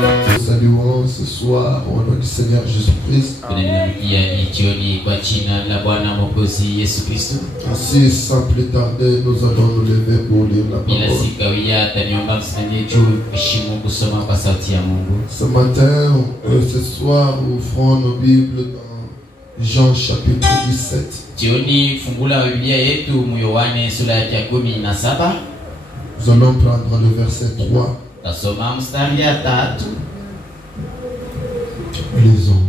Nous saluons ce soir au nom du Seigneur Jésus-Christ. Ainsi, sans plus tarder, nous allons nous lever pour lire la parole. Ce matin, ce soir, nous ouvrons nos Bibles dans Jean chapitre 17. Nous allons prendre le verset 3. Lisons.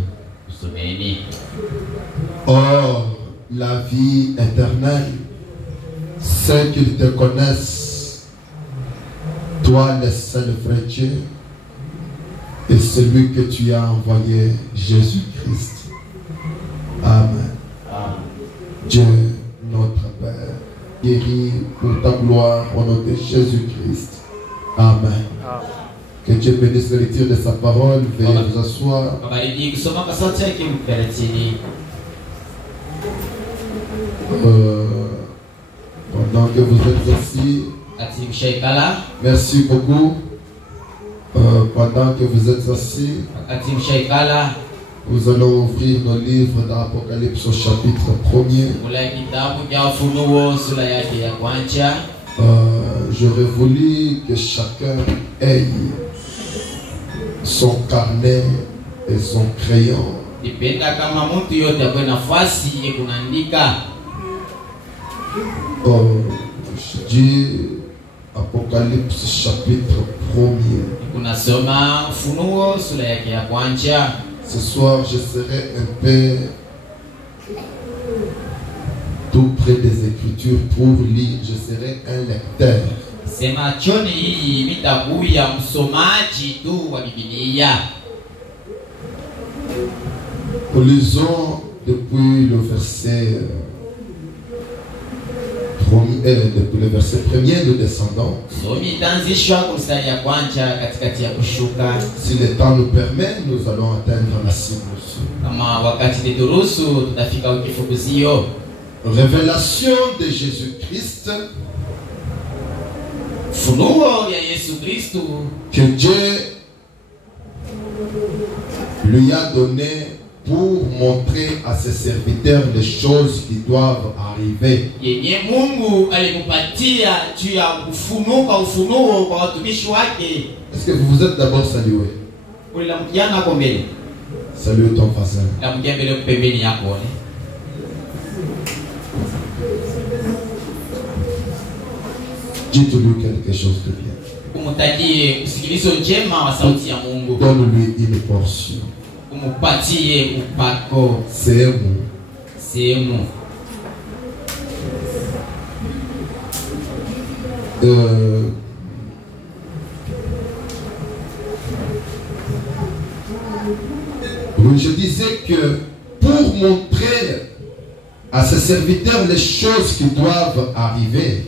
Or, la vie éternelle, c'est qu'ils te connaissent, toi le seul vrai Dieu, et celui que tu as envoyé, Jésus-Christ. Amen. Dieu, notre Père, guéris pour ta gloire au nom de Jésus-Christ. Amen. Que Dieu bénisse le lecture de sa parole. Veuillez vous asseoir. Pendant que vous êtes assis, merci beaucoup. Pendant que vous êtes assis, nous allons ouvrir nos livres d'Apocalypse au chapitre 1er. J'aurais voulu que chacun ait son carnet et son crayon. Je dis Apocalypse chapitre 1er. Ce soir, je serai un peu tout près des Écritures pour lire. Je serai un lecteur. Nous lisons depuis le verset depuis le verset 1er, nous descendons. Si le temps nous permet, nous allons atteindre la cible. Révélation de Jésus-Christ que Dieu lui a donné pour montrer à ses serviteurs les choses qui doivent arriver. Est-ce que vous vous êtes d'abord salué? Salut ton voisin. Dites-lui quelque chose de bien. Donne-lui une portion. C'est un mot. Je disais que pour montrer à ses serviteurs les choses qui doivent arriver,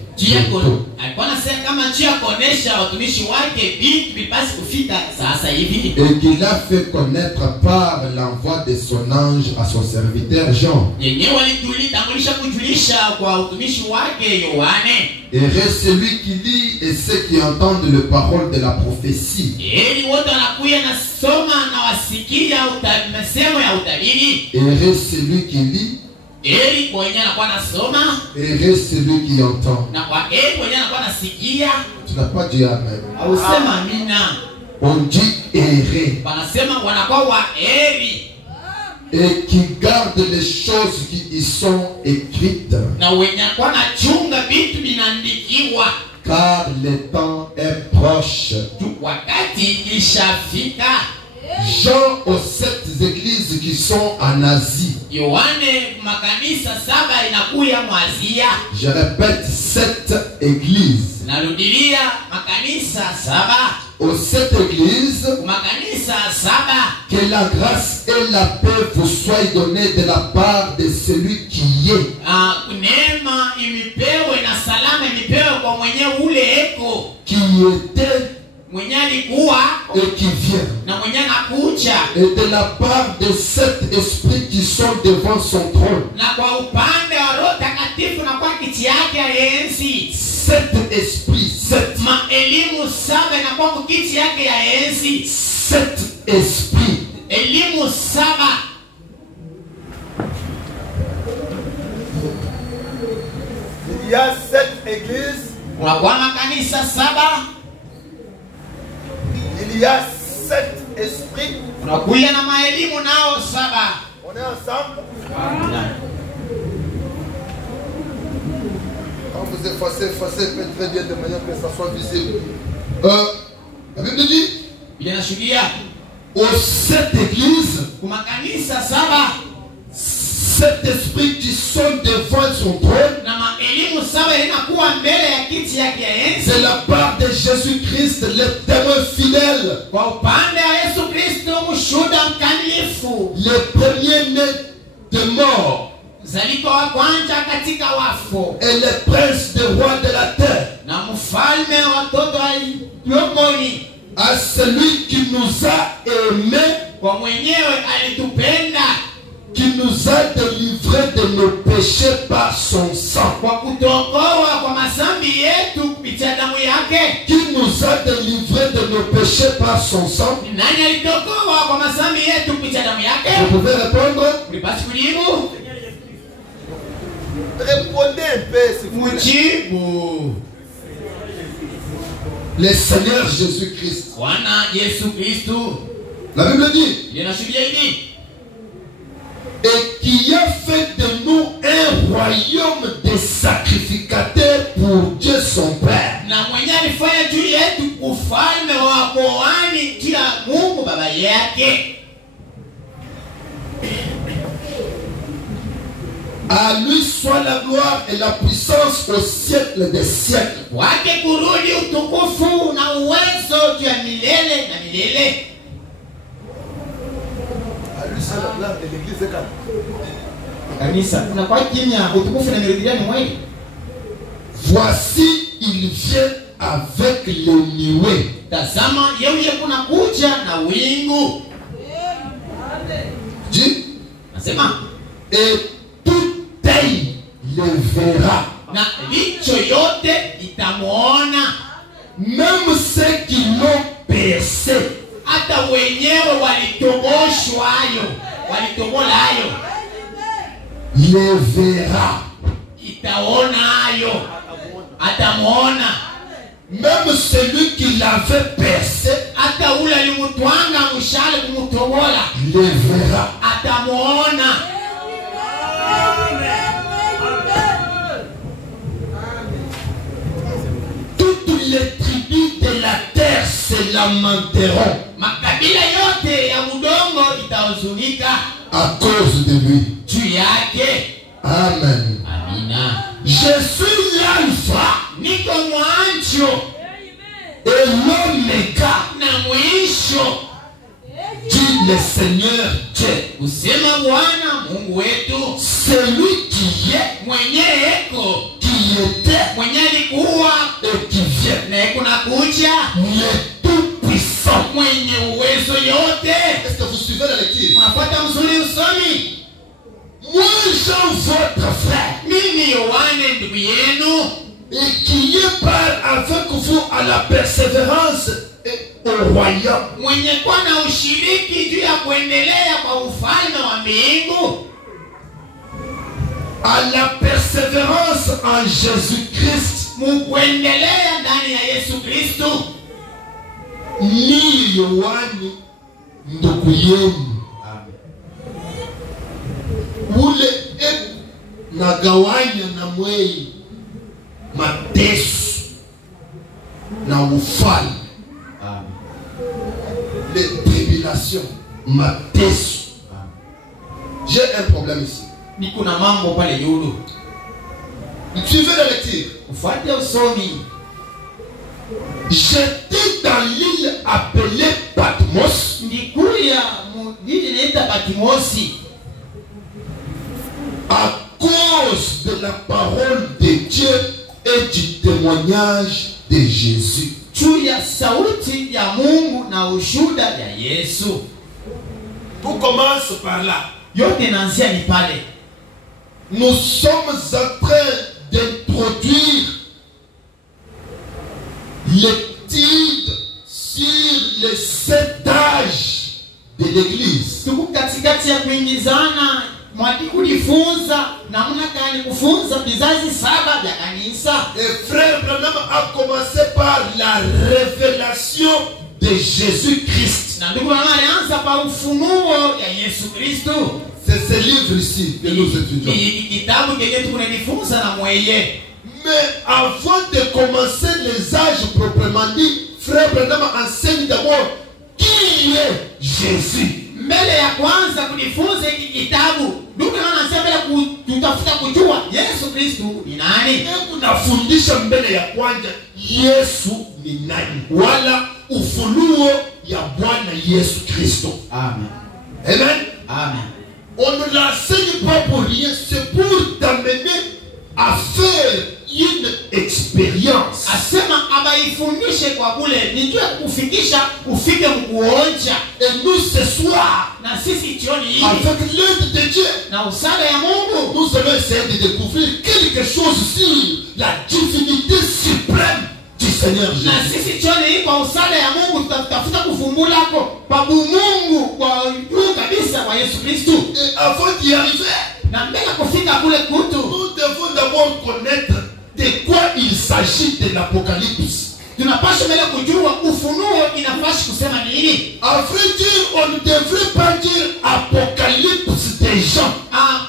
et qu'il a fait connaître par l'envoi de son ange à son serviteur Jean. Heureux celui qui lit et ceux qui entendent les paroles de la prophétie. Heureux celui qui lit. Heureux celui qui entend. Tu n'as pas dit amen. On dit heureux. Et qui garde les choses qui y sont écrites. Car le temps est proche. Jean aux 7 églises qui sont en Asie. Je répète, 7 églises. Aux 7 églises, que la grâce et la paix vous soient données de la part de celui qui est. Qui était et qui vient, et de la part de 7 esprits qui sont devant son trône. 7 esprits, 7 7 esprits. Elimu saba. Il y a 7 églises. Kwa makanisa saba. Il y a 7 esprits. Unakuja na maelimu nao saba. On est ensemble. Quand vous effacez faites très bien de manière que ça soit visible. La Bible dit, Inashuhudia aux 7 églises, kumakanisa saba. 7 esprits qui sont devant son trône. Na maelimu saba inakuwa mbele ya kiti yake ya enzi. C'est la part de Jésus-Christ, le témoin fidèle. Kwa upande wa Yesu Kristo mshuhuda mkamilifu. Le premier-né de mort. Mzaliwa wa kwanza katika wafu. Et le prince des rois de la terre. Na mfalme wa watoto wa mbinguni. À celui qui nous a aimés. Kwa mwenyewe alitupenda. Qui nous a délivrés de nos péchés par son sang. Kwa kutokoa kwa masambi yetu kupitia damu yake. Qui nous a délivrés de nos péchés par son sang. Nani alitokoa kwa masambi yetu kupitia damu yake? Vous pouvez répondre. Ulipaswa kujibu. Répondez un peu si vous voulez. Mujibu. Le Seigneur Jésus-Christ. Bwana Yesu Kristo. La Bible dit. Inashuhudia hivi. Et qui a fait de nous un royaume de sacrificateurs pour Dieu son Père. Na mwenye alifanya juu yetu ufalme wa kuhani juu ya Mungu baba yake. À lui soit la gloire et la puissance au siècle des siècles. Wake kurudi utukufu na uwezo juu ya milele na milele. À lui seul la gloire de l'église est calme. Kanisa unakuwa kimya, utukufu na milele ni mweli. Voici il vient avec les nuées. Tazama yeye kuna kuja na wingu. Dit. Nasema et tout œil le verra. Na licho yote itamuona. Même ceux qui l'ont percé. Hata wenyewe walitoboshwa hayo. Walitobola hayo. Le verra. Itaona hayo. Atamuona. Même celui qui l'avait percé. Hata ule alimutwanga mshale kumutobola. Le verra. Atamuona. Toutes les tribus de la terre se lamenteront. Makabila yote ya udongo itahuzunika À cause de lui. juu yake. Amen. Amina. Je suis l'alpha. Niko mwanzo Et l'oméga. na mwisho. Dit le Seigneur Dieu. Usema Bwana Mungu wetu. Celui qui est. Mwenye eko. Qui était. Mwenye alikuwa. Et qui vient. Na kuna kuja. Le tout puissant. Mwenye uwezo yote. Est-ce que vous suivez la lecture? Unapata mzuri usomi. Moi Jean votre frère. Mimi Yohane ndugu yenu. Et qui parle avec vous à la persévérance et au royaume. Mwenye kwa na ushiriki juu ya kuendelea kwa ufalme wa mbingu. À la persévérance en Jésus-Christ. Mukuendelea ndani ya Yesu Kristo. Ni Yohani ndugu yenu. Ule nagawanya na mwei mateso na ufalme. Les tribulations, mateso. J'ai un problème ici. Niko na mambo pale yulu. Suivez la lecture. Ufuate usomi. J'étais dans l'île appelée Patmos. Ndikuya mjini inaitwa Patmosi. À cause de la parole de Dieu et du témoignage de Jésus. Juu ya sauti ya Mungu na ushuhuda ya Yesu. Tout commence par là. Yote inaanzia ni pale. Nous sommes en train d'introduire l'étude sur les 7 âges de l'église. tuko katikati ya kuingizana kujifunza namna gani kufunza vizazi 7 vya kanisa. Et frère Branham a commencé par la révélation de Jésus-Christ. Na ndugu Branham alianza kwa ufunuo ya Yesu Kristo. C'est ce livre ici que nous étudions. Ni kitabu kile tunajifunza na mweye. Mais avant de commencer les âges proprement dit, frère Branham enseigne d'abord qui est Jésus. Mbele ya kwanza kujifunza hiki kitabu, ndugu Branham anasema bila kutafuta kujua Yesu Kristo ni nani. Hebu nafundisha mbele ya kwanza Yesu ni nani, wala ufunuo ya Bwana Yesu Kristo. Amen. Amen. Amen. On ne l'enseigne pas pour rien, c'est pour t'amener à faire une expérience. Asema abaifundishe kwa kule nijue kufikisha ufike mkuonja. Et nous ce soir, Na sisi jioni hii avec l'aide de Dieu, na usada ya Mungu nous allons essayer de découvrir quelque chose sur la divinité suprême du Seigneur na Jésus. sisi jioni hii kwa usada ya Mungu tutafuta kufumbula hapo babu Mungu kwa juu kabisa kwa Yesu Kristo. Et avant d'y arriver, Na mbele kufika kule kutu, nous devons d'abord connaître de quoi il s'agit de l'Apocalypse. tunapaswa mbele kujua ufunuo inafaa kusema nini. À vrai dire, on ne devrait pas dire Apocalypse des gens.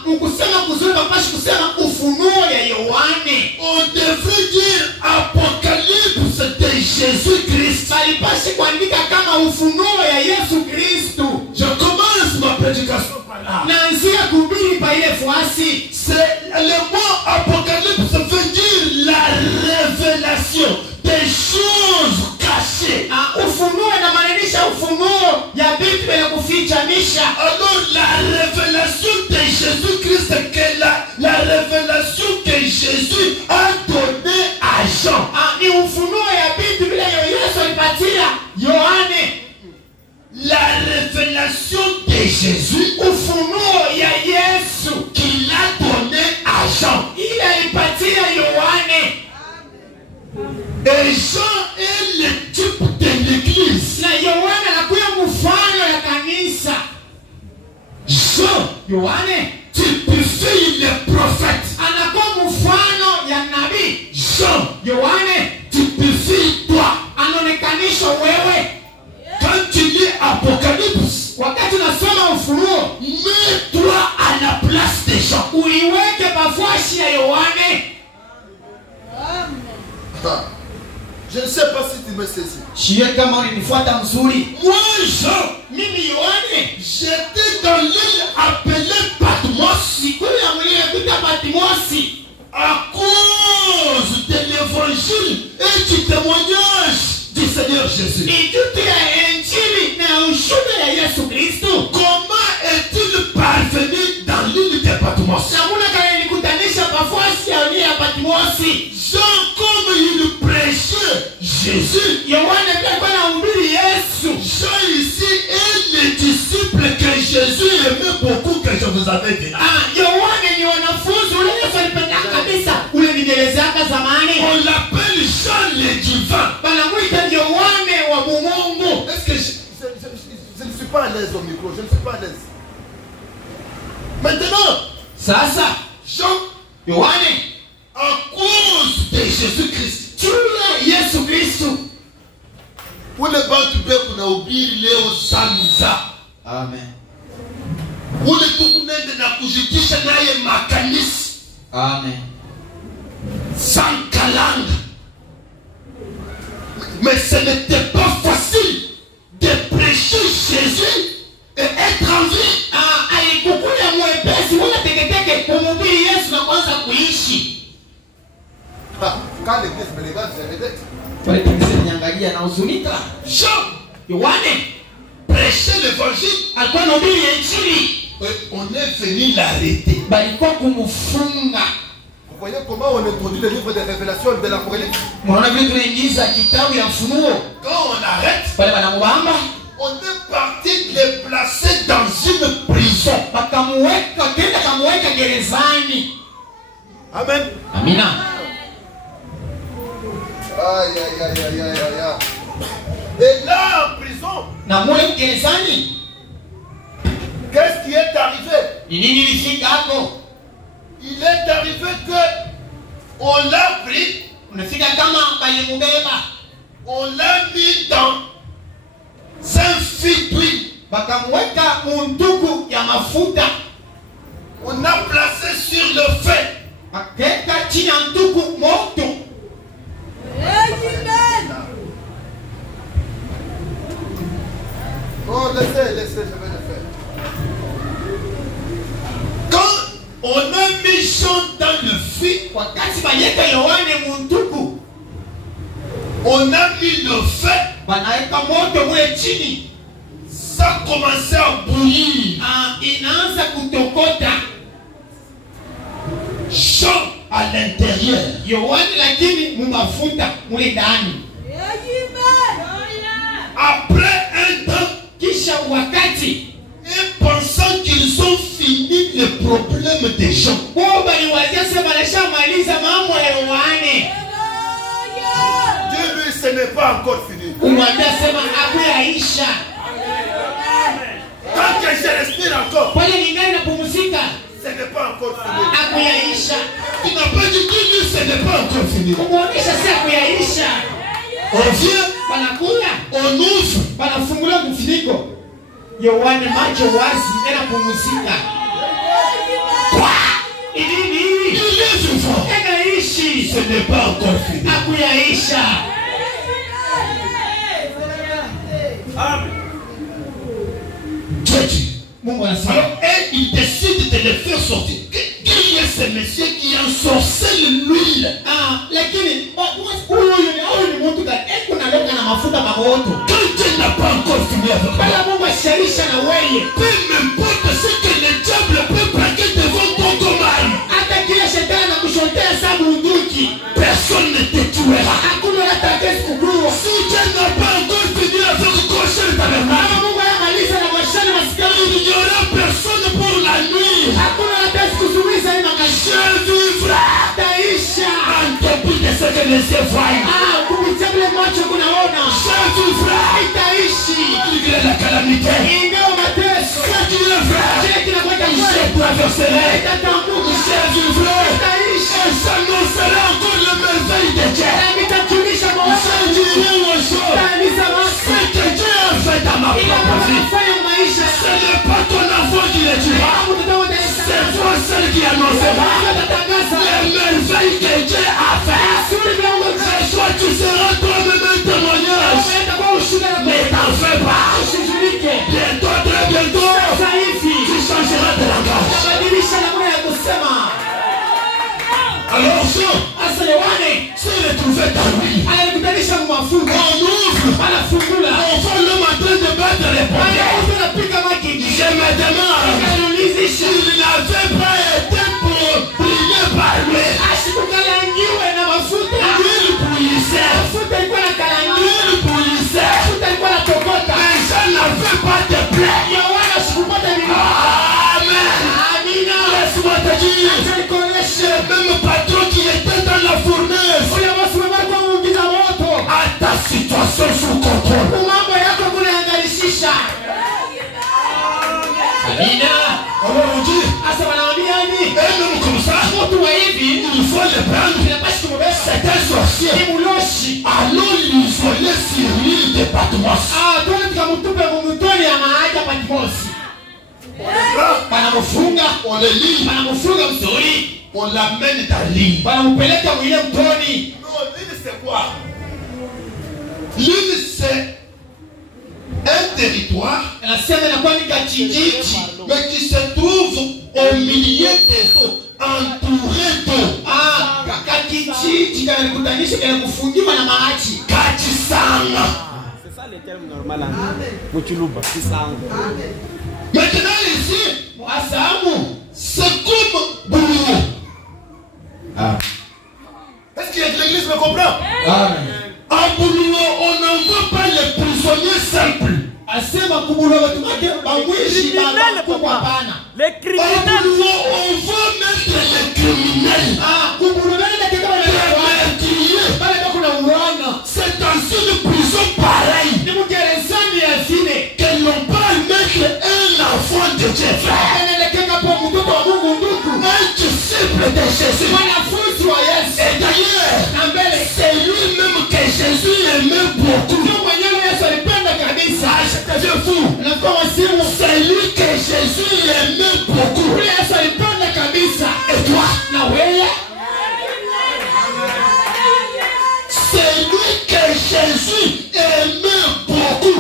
Ukusema kuzuri tunapaswa kusema ufunuo ya Yohane. On devrait dire Apocalypse de Jésus-Christ. Alipaswa kuandika kama ufunuo ya Yesu Kristo. Je commence ma prédication par là. Naanzia kuhubiri pa ile fuasi. C'est le mot Apocalypse veut dire la révélation des choses cachées. Ufunuo inamaanisha ufunuo ya vitu vya kufichanisha. Alors la révélation de Jésus-Christ, que la révélation que Jésus a donnée à Jean. Ni ufunuo ya vitu vile Yesu alipatia Yohane. La révélation de Jésus, Ufunuo ya Yesu qu'il a donné à Jean. ile alipatia Yohane. Et Jean est le type de l'église. Na Yohane anakuwa mfano ya kanisa. Jean Yohane typifie le prophète. anakuwa mfano ya nabii. Jean Yohane typifie toi. anaonekanisha wewe. Quand tu lis Apocalypse, Wakati unasoma ufunuo, mets-toi à la place des gens. uiweke bafuashi ya Yohane. Je ne sais pas si tu me saisis. Shie kama ulinifuata mzuri. Moi, Jean, Mimi Yohane j'étais dans l'île appelée Patmos sikuli ya mliyepita Patmosi à cause de l'évangile et du témoignage du Seigneur Jésus. ituti ya Injili na ushuhuda ya Yesu Kristo. Comment est-il parvenu dans l'île de Patmos? Namuna kaya ilikutanisha bafuasi ya Patmosi. Jean, comme il prêchait Jésus, Yohane pia alikuwa anahubiri Yesu. Jean ici est le disciple que Jésus aimait beaucoup, que je vous avais dit. Yohane ni wanafunzi ule Yesu alipenda kabisa. Ule nijelezaka zamani. On l'appelle Jean le divin. Banamuita Yohane wa Mungu. Est-ce que je ne suis pas à l'aise au micro? Je ne suis pas à l'aise. Maintenant, Sasa Jean, Yohane à cause de Jésus-Christ, juu ya Yesu Kristo. ule bantu beku na ubiri leo sanza, Amen. ule tukunende na kujikisha naye makanisi Amen. sans kalanga. Mais ce n'était pas facile de prêcher Jésus et être en vie. Alikukuja mwepesi wala teketeke kumhubiri Yesu na kwanza kuishi. quand l'église me regarde, je regrette. Pale kanisa niangalia na huzunika. Jean Yohane prêchait l'évangile alikuwa anahubiri Injili. et on est venu l'arrêter. Balikuwa kumfunga. Vous voyez comment on introduit le livre des révélations de l'Apocalypse? Unaona vile tunaingiza kitabu ya Ufunuo. Quand on arrête, Pale banamubamba, on est parti le placer dans une prison. bakamuweka kenda kamuweka gerezani. Amen. Amina. Aïe, aïe, aïe, aïe, aïe, aïe, aïe. Et là, en prison, Na mule gerezani Qu'est-ce qui est arrivé? Il est arrivé que on l'a pris, on l'a mis dans un fil d'huile. On a placé sur le feu. Oh, laissez, je vais le faire. Quand on a mis Jean dans le feu, on a mis le feu. Ça a commencé à bouillir. Jean à l'intérieur. Après un temps, et pensant qu'ils ont fini le problème des gens, Dieu lui, ce n'est pas encore fini. Tant que je respire encore, ce n'est pas encore fini. Tu n'as pas dit que lui, ce n'est pas encore fini. On vient, on ouvre. Yohane macho wazi yanapumzika. Il est vivant. Anaishi. Ce n'est pas encore fini. Hakuyaisha. Amen. Dieu dit. Mungu anasema. Et il décide de le faire sortir. Qui est ce monsieur qui ensorcelle l'huile? Lakini huyu ni mtu gani? Kuna loka na mafuta mamoto. Quand Dieu n'a pas encore fini avec toi. Bala Mungu asharisha na wewe. Peu m'importe ce que le diable peut braquer devant ton commun. Hata kile shetani anakushotea sababu unduki. Personne ne te tuera. Hakuna atakayesi kukua. Si Dieu n'a pas encore fini avec Goshen tabernacle. Mungu anamaliza na Goshen maskani. Il n'y aura personne pour la nuit. Hakuna atakayesi kuzuiza ina kashi. Je vivrai. Taisha. En dépit de ce que les yeux voient. Kupitia vile macho kunaona. Je vivrai. Taishi. Malgré la calamité. Ingawa mateso. Ce qui est vrai. Kile kinakwenda mbele. Je traverserai. Itatambuka. Je vivrai. Taishi. Et j'annoncerai encore le merveille de Dieu. Na nitajulisha mawazo. Je dirai aux choses. Taeleza watu. Ce que Dieu a fait dans ma propre vie. Ce n'est pas ton enfant qui le dira. C'est toi seul qui annoncera le merveille que Dieu a fait. Et toi tu seras toi-même un témoignage. Mais t'en fais pas. Bientôt, très bientôt, tu changeras de langage. Alors Jean s'est retrouvé dans lui. On ouvre. On voit l'homme en train de battre les pompiers. Je me demande s'il n'avait pas été pour prier par lui. L'huile bouillissait. L'huile bouillissait. Mais je n'avais pas de plaie. Amen. Laisse-moi te dire, c'est même patron qui était dans la fournaise. À ta situation sous contrôle. Alors on dit, un homme comme ça, il faut le prendre. C'est un sorcier. Allons l'isoler sur l'île de Patmos. On le lit, on l'amène dans l'île. Non, l'île c'est quoi? L'île c'est un territoire mais qui se trouve au milieu des eaux, entouré d'eau. C'est ça le terme normal. Maintenant ici, c'est comme boulot. Est-ce que l'église me comprend? En boulot, on n'envoie pas les prisonniers simples. Les criminels. On va mettre les criminels. C'est dans une prison pareille que l'on va mettre un enfant de Dieu, frère. Un disciple de Jésus. Et d'ailleurs, c'est lui-même que Jésus aimait beaucoup. Ah, je te dis fou. C'est lui que Jésus aimait beaucoup. Et toi? C'est lui que Jésus aimait beaucoup.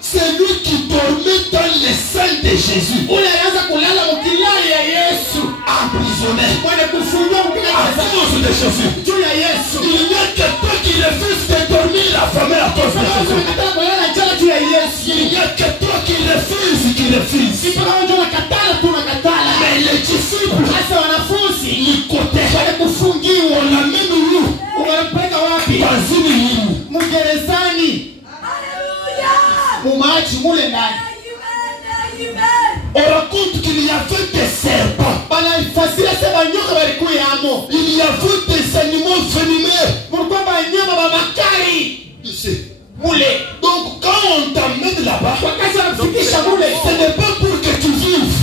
C'est lui qui dormait dans les seins de Jésus. Emprisonné. À cause de Jésus. Il n'y a que toi qui refuses de dormir affamé à cause de Jésus. Il n'y a que toi qui refuses. Mais les disciples, ils côtaient. On l'amène où? Dans une ligne. On raconte qu'il y avait des serpents. Il y avait des animaux venimeux. Ici. Donc quand on t'amène là-bas, ce n'est pas pour que tu vives.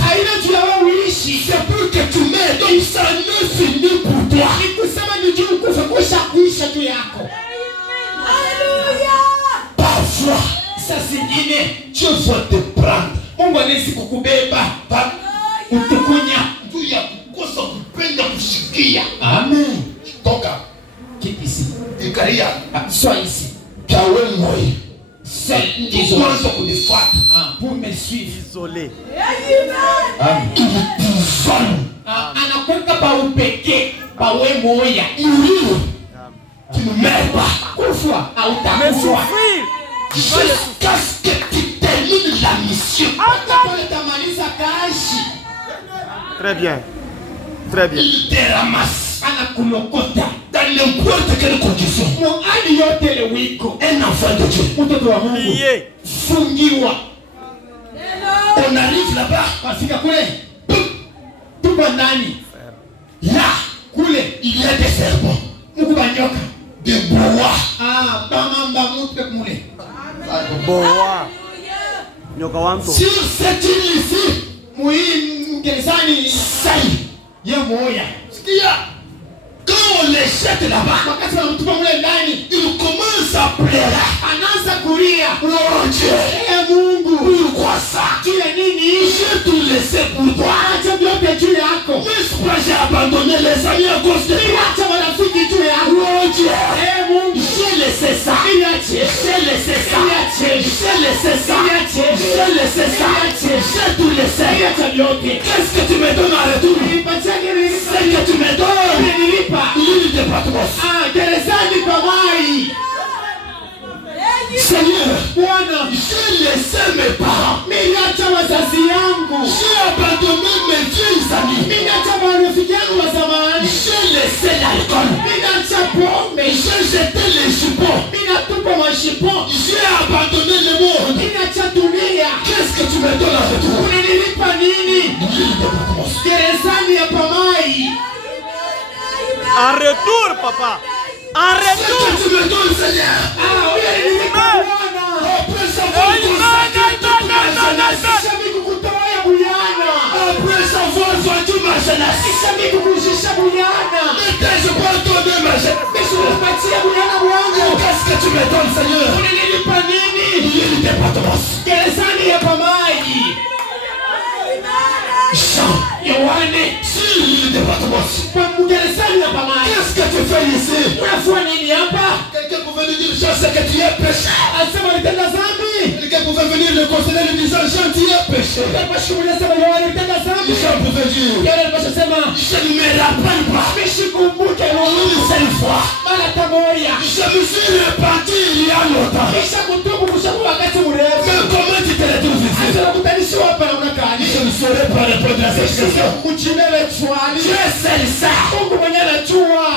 C'est pour que tu meurs. Donc ça ne finit pour toi. Parfois, Dieu va te prendre. Amen. Toka. Ikaria. Sois ici. Pour me suivre. Isolé. Anakwenda pa upekee pa wewe moya. Tu ne meurs pas. Kufa Mais hautakufa. souffrir. Jusqu'à ce que tu termines la mission. Très bien. Très bien. Il te ramasse Anakulokota dans n'importe quelle condition. mo hali yote le wiko. Un enfant de Dieu. Mtoto wa Mungu Priez. fungiwa. On arrive là-bas. Wafika kule tupo ndani. Là, Kule il y a des serpents, Mungu banyoka. des bois. Bamamba mutwe mule. Boa. Nyoka wangu. Sur cette île ici, Muhii mgerezani ça y est. ye moya. Il y a, quand on les jette là-bas, Wakati wanamtupa mule ndani ils commencent à pleurer. anaanza kulia. Oh Dieu, Mungu pourquoi ça? juu ya nini? J'ai tout laissé pour toi. Acha vyote juu yako. N'est-ce pas, j'ai abandonné les amis à cause de toi. Acha marafiki juu yako. Oh Dieu, Mungu j'ai laissé ça. niache. J'ai laissé ça. Niache. J'ai laissé ça. Niache. J'ai laissé ça. Niache. J'ai tout laissé. Acha vyote. Qu'est-ce que tu me donnes en retour? Nipatia nini? Ce que tu me donnes, Nilipa. l'île de Patmos. Gerezani kwa mai. Seigneur, Bwana, j'ai laissé mes parents. niliacha wazazi yangu. J'ai abandonné mes vieux amis. Niliacha marafiki yangu wa zamani. J'ai laissé l'alcool. Niliacha pombe. J'ai jeté les jupons. Ninatupa mashipo. J'ai abandonné le monde. Niliacha dunia. Qu'est-ce que tu me donnes en retour? Unanilipa nini? L'île de Patmos. Gerezani ya Pamai. En retour, papa. En Ce que retour. tu me donnes, Seigneur. Unanilipa Bwana. Après avoir vendu ma jeunesse. N'étais-je pas donné ma jeunesse? Qu'est-ce que tu me donnes, Seigneur? L'île de Patmos. Jean. Sur l'île de Patmos. Qu'est-ce que tu fais ici? Quelqu'un pouvait lui dire, Jean, c'est que tu es péché. Quelqu'un pouvait venir le consoler en lui disant, Jean, tu es péché. Jean pouvait dire, je ne me rappelle pas. Une seule fois. Je me suis repenti il y a longtemps. Mais comment tu te retrouves ici? Je ne saurais pas répondre à cette question. Tu es seul ça.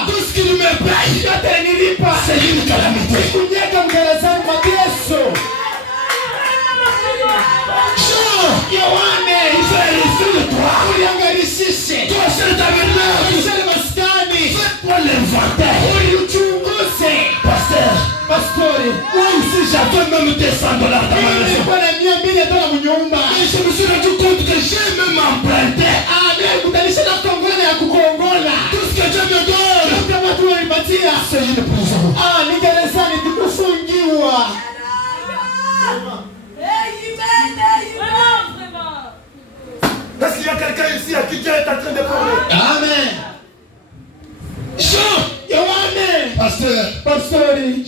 Tout ce qu'il me paye, c'est une calamité. Jean, vérifie de toi. Toi, c'est ta mère. Fais-toi l'inventaire. Pasteur, moi aussi j'avais même $200 dans ma maison. Mais je me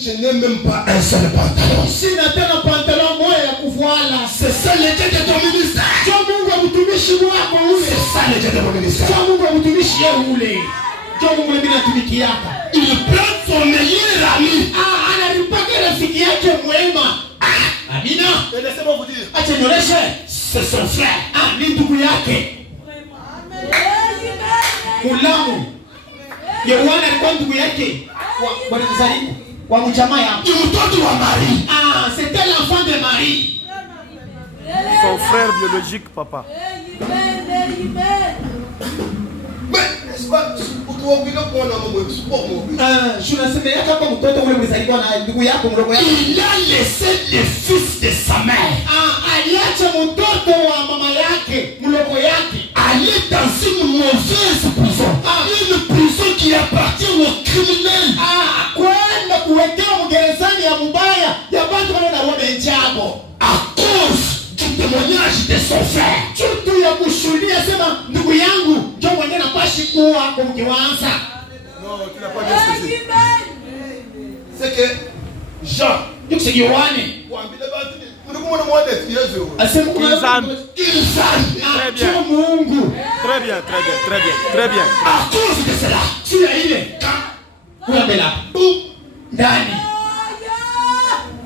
Je n'ai même pas un seul pantalon. Sina tena pantalon moja ya kuvala. C'est ça le Dieu de ton ministère. Njoo Mungu wa mtumishi wako ule. C'est ça le Dieu de mon ministère. Njoo Mungu wa mtumishi ule. Njoo Mungu mimi natumikiaka. Il prend son meilleur ami. Anaripaka rafiki yake mwema. Amina. Et laissez-moi vous dire. Acha nionyeshe. C'est son frère. Ni ndugu yake. Mulamu. Yohana alikuwa ndugu yake. Bwana mzalimu. Wa mjamaa yao. Ni mtoto wa Marie. C'était l'enfant de Marie. Son frère biologique, papa. Mais n'est-ce pas? Il a laissé le fils de sa mère. Aller dans une mauvaise prison. Une prison qui appartient aux criminels. À cause du témoignage de son frère. Non, tu n'as pas bien spécifié. C'est que Jean. Très bien. Très bien, très bien, très bien, très bien. À cause de cela.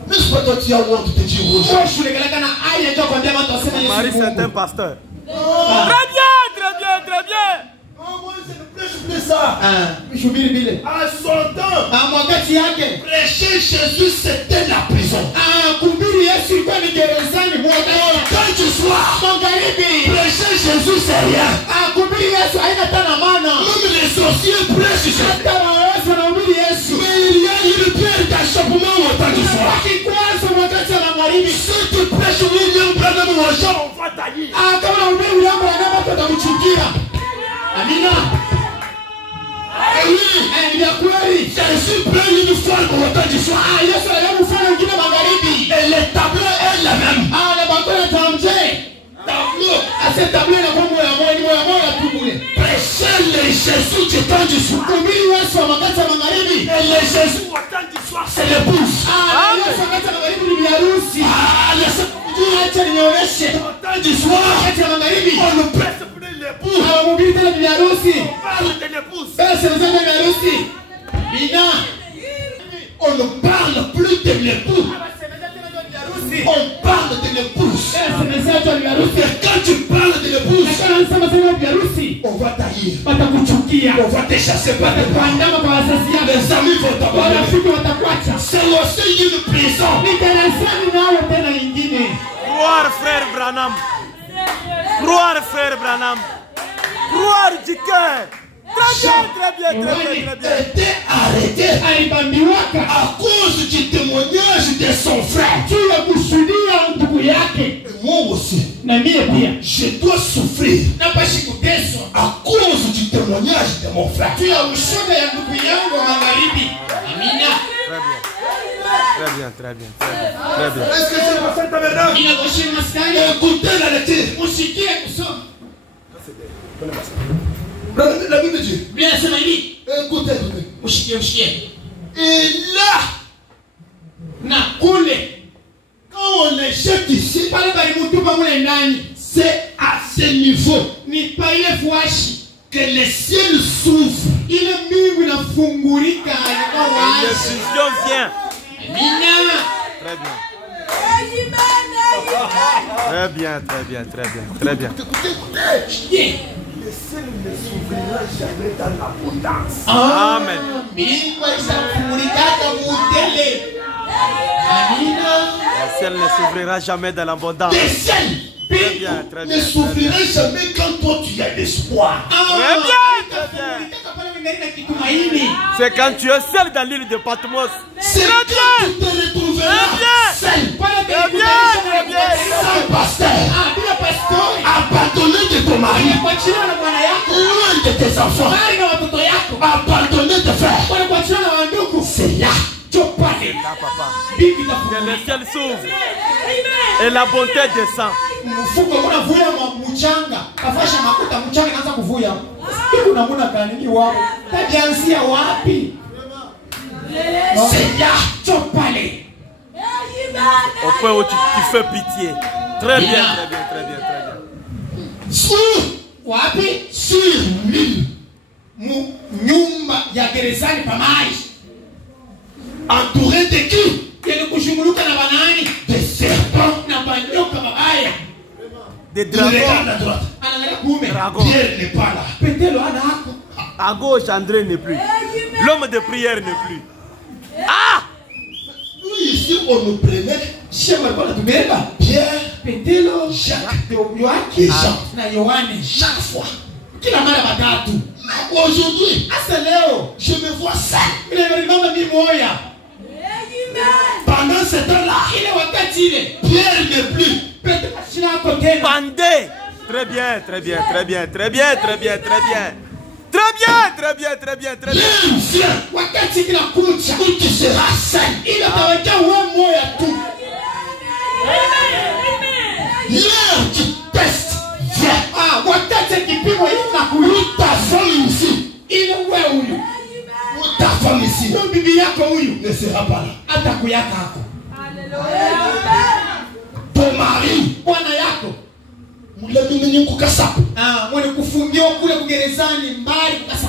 N'est-ce pas toi tu as honte de dire aux gens? Marie, c'est un pasteur. Très bien, très bien, très bien. Moi, je ne prêche plus ça. À son temps, prêcher Jésus, c'était la prison. Quand tu sois, prêcher Jésus, c'est rien. Même les sorciers prêchent Jésus. Mais il y a une pierre d'achoppement au temps du soir. Si tu prêches William Branham aux gens, on va tailler. Amina. Et oui, Jésus prend une fois au temps du soir. Et les tableaux est la même. Prêcher les Jésus du temps du soir. Et les Jésus au temps du soir, c'est l'épouse. Au temps du soir, on ne presse plus l'épouse. On parle de l'épouse. On ne parle plus de l'épouse. On parle de l'épouse. Et quand tu parles de l'épouse, on va tailler. On va te chasser par les bras. Les amis vont t'abandonner. C'est aussi une prison. Gloire, frère Branham. Gloire, frère Branham. Gloire du cœur. Très bien, très bien, très bien, très bien. Était arrêté à cause du témoignage de son frère. Et moi aussi, je dois souffrir à cause du témoignage de mon frère. Très bien, très bien, très bien. Est-ce que c'est pour ça ta verdade? Écoutez la lecture. La Bible dit. Écoutez. Et là, quand on les jette ici, c'est à ce niveau que les ciels s'ouvrent. La décision vient. Très bien. Très bien, très bien, très bien, très bien. Écoutez. Le ciel ne s'ouvrira jamais dans l'abondance. Amen. Le ciel ne s'ouvrira jamais dans l'abondance. Le ciel ne s'ouvrira jamais quand toi tu as l'espoir. Très bien, très bien. C'est quand tu es seul dans l'île de Patmos. C'est quand tu te retrouveras seul. Très bien. Sans pasteur. Abandonné de ton mari. Loin de tes enfants. Abandonné de frères. C'est là. Là, papa. Que le ciel s'ouvre. Et la bonté descend. C'est là, tu parles. Au point où tu fais pitié. Très bien, très bien, très bien, très bien. Sur l'île, nyumba ya gerezani pamai. Entouré de qui? Des serpents. Des Il regarde dragons. à droite. Dragon. Pierre n'est pas là. À gauche, André n'est plus. L'homme de prière n'est plus. Ah! Nous ici, on nous prenait Pierre, Jacques et Jean. Chaque fois. Aujourd'hui, je me vois seul. Pendant ce temps-là, Pierre n'est plus. Bandé! Très bien, très bien, très bien, très bien, très bien, très bien. Très bien, très bien, très bien, très bien. Pierre vient. Où tu seras seul. L'heure du test vient. Où ta femme ici. Où ta femme ici ne sera pas là. Ton mari. mwenye kufungiwa kule gerezani mbali kasa.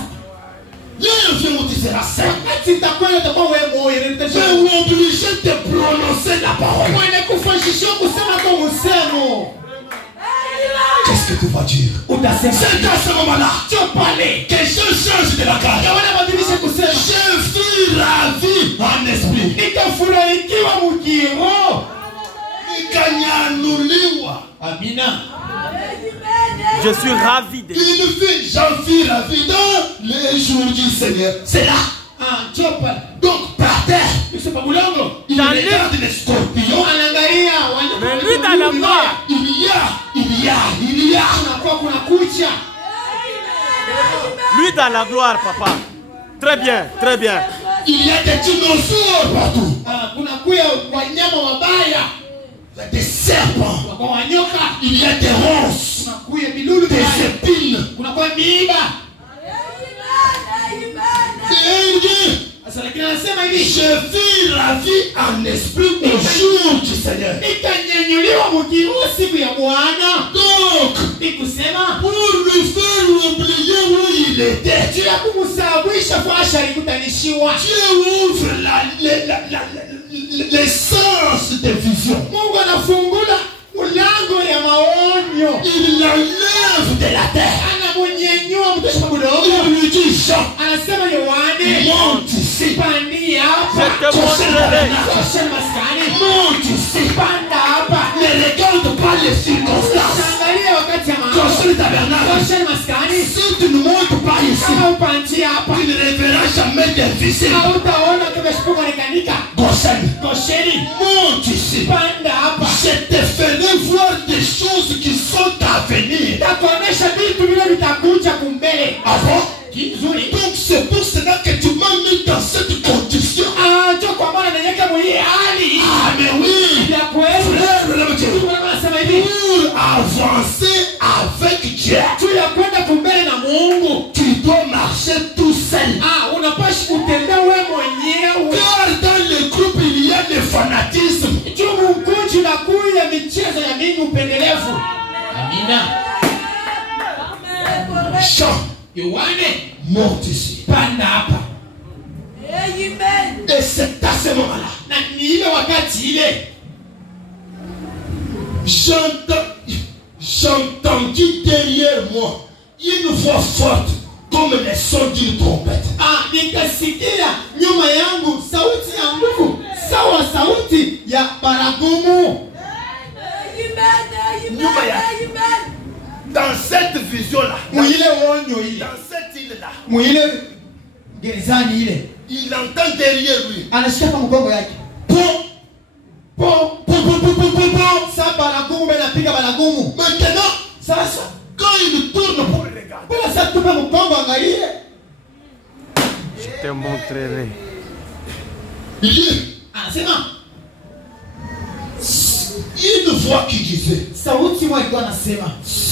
L'heure vient où tu seras seul. Sitakwenda utakuwa wewe moyo. Tu es obligé de prononcer la parole. Mwenye kufundisha kusema kwa msemo. Qu'est-ce que tu vas dire? C'est dans ce moment-là. Tu parles. Que je change de la carte. Je suis ravi en esprit. Nikafurahikiwa mkiroho. Nikanyanuliwa. Amina. Je suis ravi de Une fille, j'en suis ravi dans les jours du Seigneur. C'est là. Donc par terre, il regarde les scorpions. Mais lui dans la mort. Il y a. Lui dans la gloire, papa. Très bien, très bien. Il y a des dinosaures partout. Il y a des serpents. Il y a des ronces. Des épines. Je vis la vie en esprit au jour du Seigneur. Donc, pour lui faire oublier où il était, Dieu ouvre les sens de vision. Il l'enlève de la terre. Il lui dit Jean, monte ici. Je te montrerai. Monte ici. Ne regarde pas les circonstances. Construis le tabernacle. Si tu ne montes pas ici, tu ne reverras jamais des visites. Goshen, monte ici. Je te ferai voir des choses qui sont à venir. Ah bon? Donc c'est pour cela que tu m'as mis dans cette condition. Ah mais oui. Frère, pour avancer avec Dieu, tu dois marcher tout seul. Car dans le groupe il y a le fanatisme. Jean, monte ici. Et c'est à ce moment-là. J'entendis derrière moi une voix forte comme le son d'une trompette. Nikasikia nyuma yangu sauti ya nguvu sawa sauti ya baragumu. Dans cette vision-là, dans cette île-là, il entend derrière lui. Anashika mgongo yake. Maintenant, quand il tourne pour le regarder, Je te montrerai. il dit, une voix qui disait, ce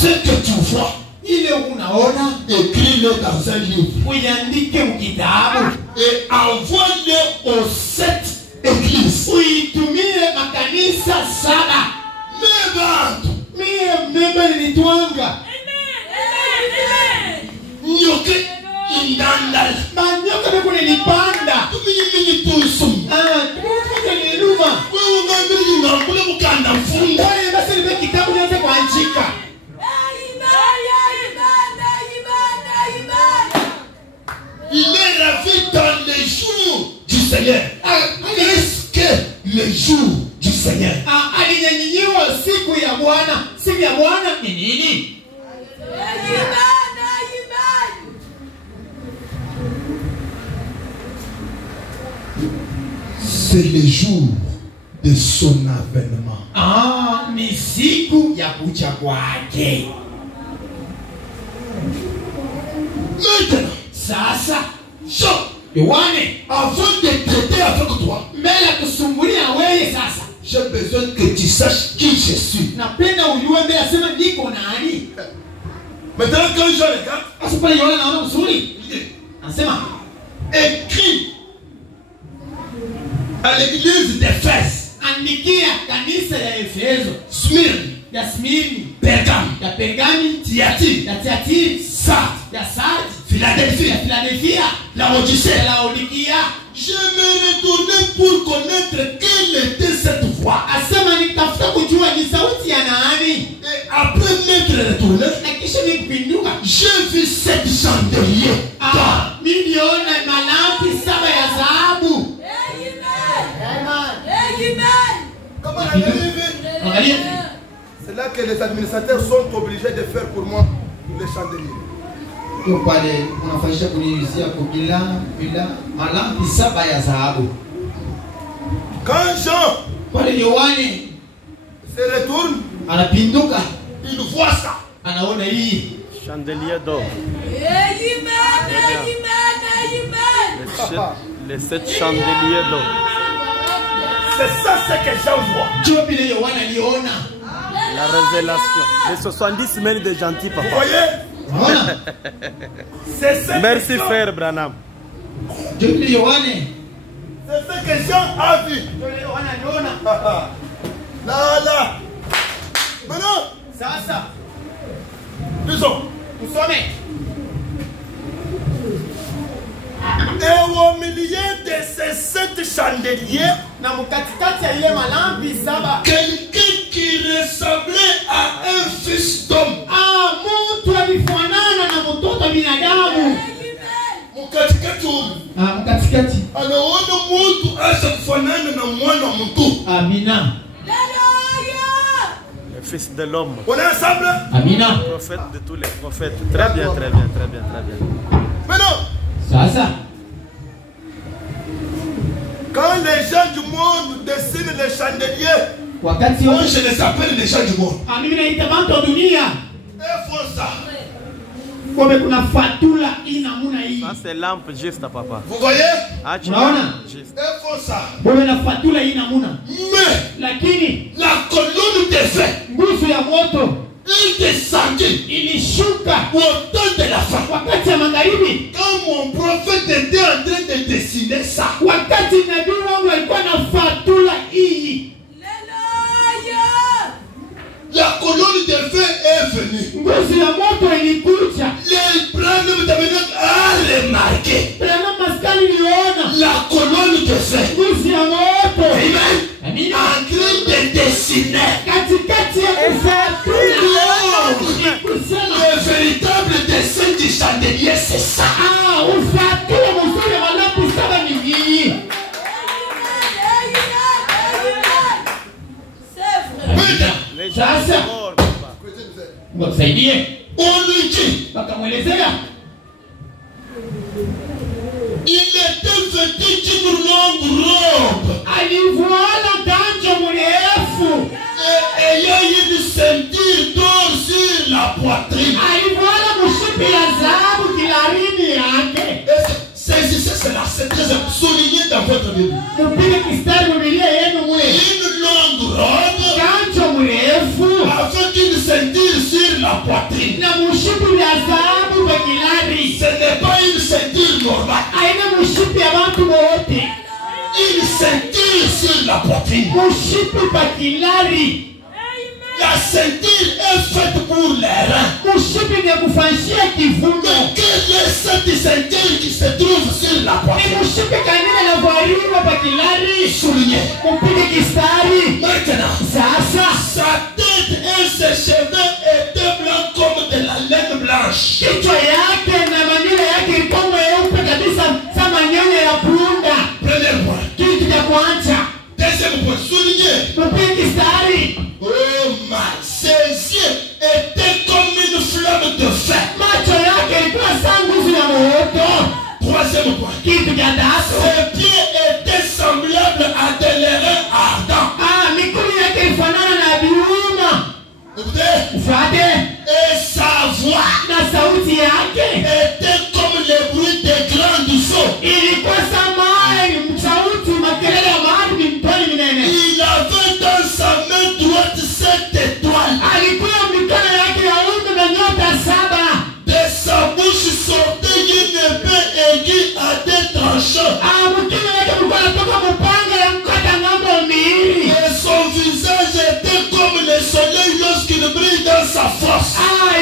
que tu vois, ile unaona, écris-le dans un livre uiandike mkitabu et envoie-le aux 7 églises. uitumie makanisa 7. Mie mbeba nilitwanga Nyoke indandal. manyoka beko nilipanda Tuminyi tusum. tukuja niluma Wewe ngambili ngambule mukanda mfunda. wale basi nipe kitabu nianze kuandika. Il est ravi dans les jours du Seigneur. Qu'est-ce que les jours du Seigneur? Alinyanyinyiwa siku ya Bwana. Siku ya Bwana ni nini? C'est le jour de son avènement. Ni siku ya kuja kwake. Maintenant, Sasa Jean, Yohane, avant de traiter avec toi, mbele ya kusumbulia wewe sasa, j'ai besoin que tu saches qui je suis. napenda ujue mbele asema niko nani. Maintenant, quand je regarde, Sasa pale Yohane anaona uzuri. Anasema écrit à l'église d'Éphèse, andikia kanisa ya Efeso, Smyrne, ya Smirni, Pergame, ya Pergami, Thyatire, ya Tiatiri, Sardes, ya Sardi, Philadelphie, ya Philadelphia, Laodicée. ya Laodikia. Je me retournais pour connaître quelle était cette voix. Asema nitafuta kujua ni sauti ya nani. Et après m'être retourné, Na kisha nikupinduka. j'ai vu 7 chandeliers. Niliona malampi 7 ya dhahabu. Comment l'avez-vous? Angalia. C'est là que les administrateurs sont obligés de faire pour moi les chandeliers. Ndio pale unafanyisha kuniuzia kubila malampi 7 ya dhahabu. Quand Jean Pale Yohane se retourne, anapinduka, Il voit ça. anaona hii Chandelier d'or. Les 7 chandeliers d'or. C'est ça ce que Jean voit. Ndio vile Yohane aliona. La révélation. Les 70 semaines de gentil Vous papa. voyez? Unaona? C'est ça. Merci frère Branham. Ndio vile Yohane. C'est ce que Jean a vu. Ndio vile Yohane aliona. Là, là. Maintenant, Sasa disons. tusome. Et au milieu de ces 7 chandeliers, Na mkatikati ya ile malampi 7, quelqu'un qui ressemblait à un fils d'homme. mtu alifanana na mtoto wa binadamu. Mkatikati humu. Mkatikati. Anaona mtu asa kufanana na mwana mtu. Amina. Le fils de l'homme. On est ensemble? Amina. Prophète de tous les prophètes. Très bien, très bien, très bien, très bien. Maintenant, Sasa quand les gens du monde dessinent les chandeliers, wakati moi wote je les appelle les gens du monde. mimi naita watu wa dunia Ils font ça. kwamba kuna fatula hii namuna hii. Ça c'est lampe juste papa. Vous voyez? Ah, tu Unaona? juste. Ils font ça. Wewe na fatula hii namuna. Mais Lakini la colonne de feu, nguzo ya moto il descendit ilishuka au temps de la fin. wakati ya magharibi, Quand mon prophète était en train de dessiner ça, wakati nabii wangu alikuwa na fatula hii. la colonne de feu est venue. Nguzo ya moto ilikuja. Les Branham a remarqué Branham maskani niona la colonne de feu. nguzo ya moto. Amen. Amina. En train de dessiner Katikati ya kufatula kusema le véritable dessin du chandelier, c'est ça. ufatula mzuri wa malampi 7 ni hii. Les gens Ça, ça. sont morts, papa. Msaidie. On lui dit, Wakamwelezea il était vêtu d'une longue robe alivuana kanjo mrefu, et ayant une ceinture d'or sur la poitrine. alivuana mshipi ya dhahabu kilarini yake. Saisissez cela, c'est très important. Soulignez dans votre Bible. Mpige kistari Biblia yenu mwe. Une longue robe Kanjo mrefu avec une ceinture sur la poitrine. na mshipi une ceinture normale. Haina mshipi ya watu wote. Une ceinture sur la poitrine. Mshipi pakilari. La ceinture est faite pour les reins. Mshipi ni kufanyia kivuno. Mais quelle est cette ceinture qui se trouve sur la Ni poitrine? mshipi kanina na variwa pakilari. Souligné. Kupige kistari. Maintenant, Sasa sa tête et ses cheveux étaient blancs comme de la laine blanche. kichwa yake na manywele yake ilikuwa meupe kabisa kama nywele ya punda. Premier point. Kitu cha kwanza. Deuxième point, souligné. Kupige kistari. Oh my, ses yeux étaient comme une flamme de feu. Macho yake ilikuwa saa nguvu ya moto. Troisième point. Kitu cha tatu. Ses pieds étaient semblables à des lérins ardents. Mikono yake ilifanana na viuma. Écoutez, Ufuate. et sa voix Na sauti yake était comme le bruit des grandes eaux. ilikuwa sama sauti makelele ya maji mtoni minene. Il avait dans sa main droite 7 étoiles. Alikuwa mikono yake ya undu na nyota 7. De sa bouche sortait une épée aiguë à deux tranchants. Mkono yake mlikuwa natoka mpanga ya mkata ngambo mbili. Et son visage était comme le soleil lorsqu'il brille dans sa force.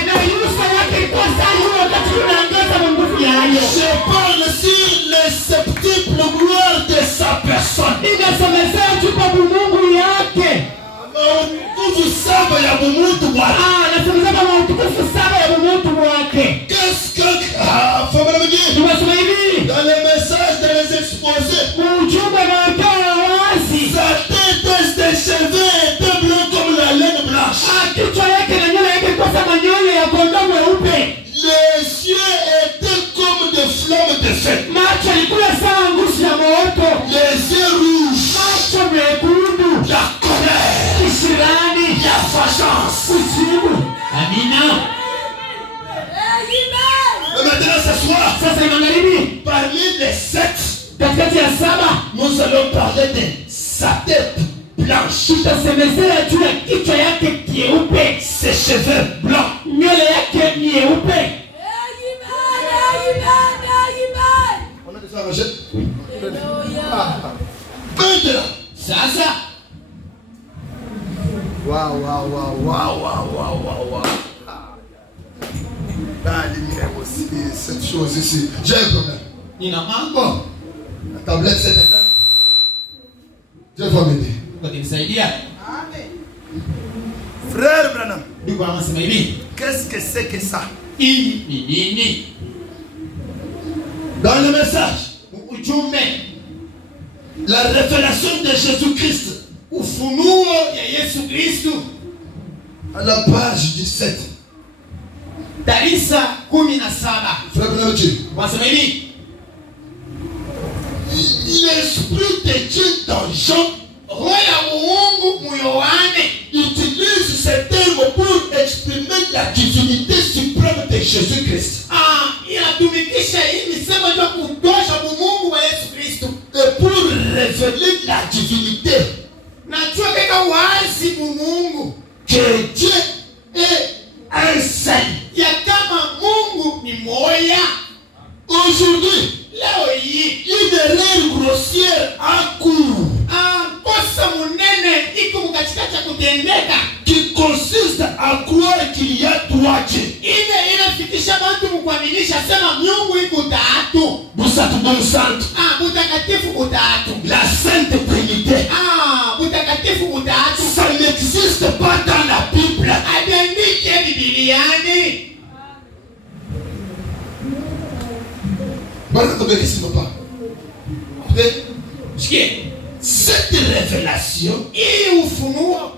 Na yuso yake ilikuwa saa hiyo wakati unaangaza nguvu yayo. Je parle sur les septuples gloires de sa personne. Inasemezea chupa Mungu yake. Nguvu saba ya Mungu Bwana. Nasemezea kama utukufu 7 ya Mungu wake. Qu'est-ce que Femme me dit Tunasema hivi. dans les messages de les exposés, Ujumbe na toa wazi. sa tête et ses cheveux étaient blancs comme la laine blanche. Kichwa yake na nywele yake ilikuwa kama nywele ya kondoo mweupe. Les yeux étaient comme des flammes de feu. Macho ilikuwa saa nguvu ya moto. Les yeux rouges. Macho mekundu. La colère. Kisirani. La vengeance. Usiku. Amina. Et maintenant ce soir, Sasa ni magharibi. parmi les 7, Katikati ya 7 nous allons parler de sa tête blanche, tutasemezea juu ya kichwa yake kieupe. ses cheveux blancs. Nywele yake nyeupe. On a déjà arrangé. Maintenant, Sasa Waouh. La lumière aussi, cette chose ici. J'ai un problème. nina mambo. La tablette s'est éteinte. Dieu va m'aider. Ukinisaidia. Frère Branham, Ndugu anasema hivi. qu'est-ce que c'est que ça? Hii ni nini? dans le message, Ujumbe. la révélation de Jésus-Christ, Ufunuo ya Yesu Kristo. À la page 17. Darisa 17. Frère Benauti. Wanasema hivi. l'Esprit de Dieu dans Jean Roho ya Mungu muyoane utilise ce terme pour exprimer la divinité suprême de Jésus-Christ. inatumikisha hii misemo ya kutosha Mungu wa Yesu Kristo. Et pour révéler la divinité, Najua keka wazi Mungu que Dieu est un seul. ya kama Mungu ni moya. Aujourd'hui, Leo hii une erreur grossière en cours kosa munene iko mkatikati ya kutendeka. qui consiste à croire qu'il y a 3 dieux. Ile inafikisha watu mkuaminisha sema Mungu iko tatu. Busatu Santo, Mutakatifu utatu. la Sainte Trinité. Mutakatifu utatu. Ça n'existe pas dans la Bible. Adiandike Bibiliani. Voilà comme ici, papa. Cette révélation, Hii ufunuo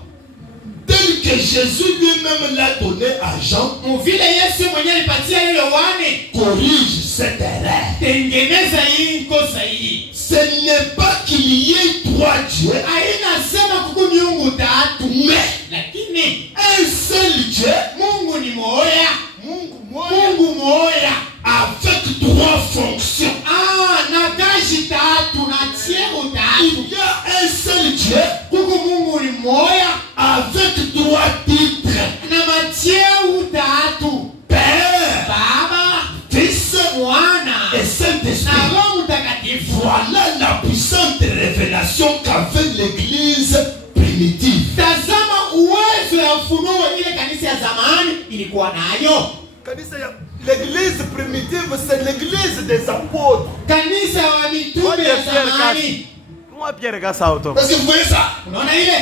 telle que Jésus lui-même l'a donné à Jean, mvile Yesu mwenyewe alipatia ile Yohane. corrige cette erreur. Tengeneza hii kosa hii. Ce n'est pas qu'il y ait 3 dieux, Haina sema kuku miungu tatu. mais Lakini un seul Dieu Mungu ni moya. Mungu moya. avec 3 fonctions. Na kazi tatu na cheo tatu. Il y a un seul Dieu Kuku Mungu ni moya avec 3 titres. na macheo tatu. Père, Baba, Fils Mwana qu'avait l'église primitive. Tazama uwezo ya ufunuo ile kanisa ya zamani ilikuwa nayo. L'église primitive, c'est l'église des apôtres. Kanisa ya mitume ya zamani. Parce que vous voyez ça? Unaona ile?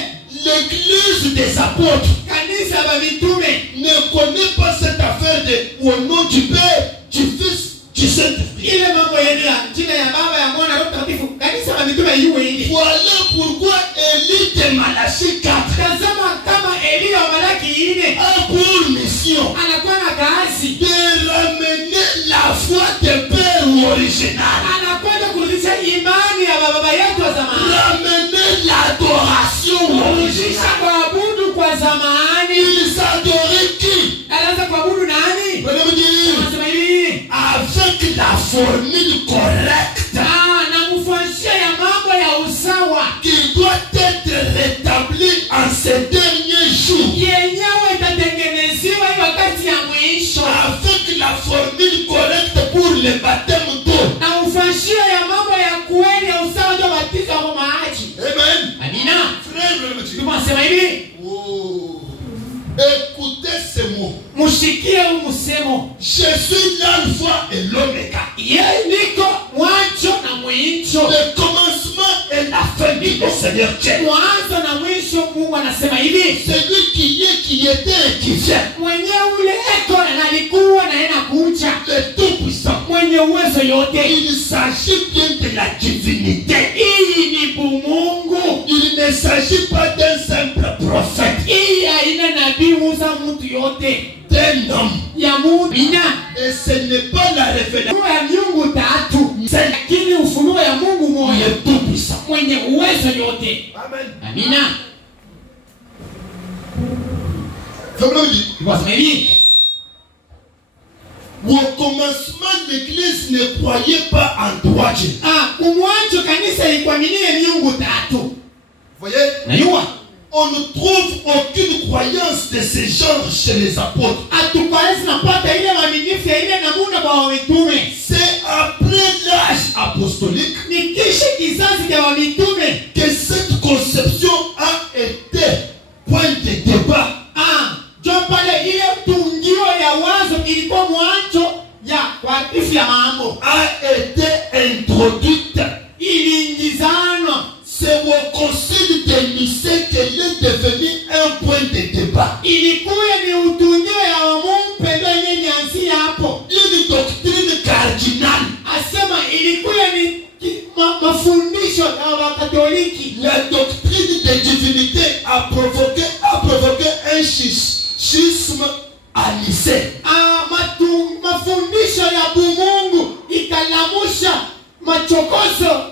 L'église des apôtres Kanisa ya mitume ne connaît pas cette affaire de au nom du Père, du Fils, du Saint-Esprit. ile mambo ya jina ya Baba ya Mwana Roho Mtakatifu. Kanisa ya mitume iwe ile. Voilà pourquoi Élie de Malachie 4 Tazama kama Elia wa Malaki 4 a pour mission anakuwa na kazi de ramener la foi des pères originales. anakwenda kurudisha imani ya baba yetu wa zamani. Ramener l'adoration originale. Kuabudu kwa zamani. Ils adoraient qui? Anaanza kuabudu nani? Venez me dire. Anasema hivi, Avec la formule correcte na kufuatia ya mambo ya usawa qui doit être rétablie en ces derniers jours. yenyewe itatengeneziwa hii wakati ya mwisho. Avec la formule correcte pour le baptême d'eau. Na ufuatia ya mambo ya kweli ya usawa ndio batizo wa maji. Amen. Amina. Frère, venez me dire. Tunasema hivi, Oh. Écoutez ces mots. mushikie huu msemo. Je suis l'alpha et l'oméga. Yeye niko mwanzo na mwisho. Le commencement et la fin du Seigneur Dieu. Mwanzo na mwisho. Mungu anasema hivi, Celui qui est, qui était et qui vient. mwenye ule eko na alikuwa na yeye kuja. Le tout-puissant. Mwenye uwezo yote. Il s'agit bien de la divinité. Hii ni bumungu. Il ne s'agit pas d'un simple prophète. Hii haina nabii Musa mtu yote. D'un homme. Ya Mungu. Et ce n'est pas la révélation. Ya miungu tatu. Lakini ufunuo ya Mungu Il mmoja. est tout-puissant. Mwenye uwezo yote. Amen. Amina. Faites-le Kwa hivi, au commencement, l'église ne croyait pas en trois dieux. kumwanzo kanisa ilikuaminia miungu tatu. Vous voyez, Najua On ne trouve aucune croyance de ce genre chez les apôtres. atukwawezi napata ile waaminifu ya ile namuna kwa wamitume. C'est après l'âge apostolique Ni kisha kizazi cha wamitume que cette conception a été point de débat. jo pale ile tungio ya wazo ilikuwa mwanzo ya watifu ya mambo A été introduite. iliingizanwa. C'est au concile de Nicée qu'elle est devenue un point de débat. Ilikuwa ni utungio ya wamumpe ndio yenye nianzi hapo. Une doctrine cardinale. Asema ilikuwa ni mafundisho ya Wakatoliki. La doctrine de divinité a provoqué un schisme à Nicée. Mafundisho ya bumungu ikalamusha machokozo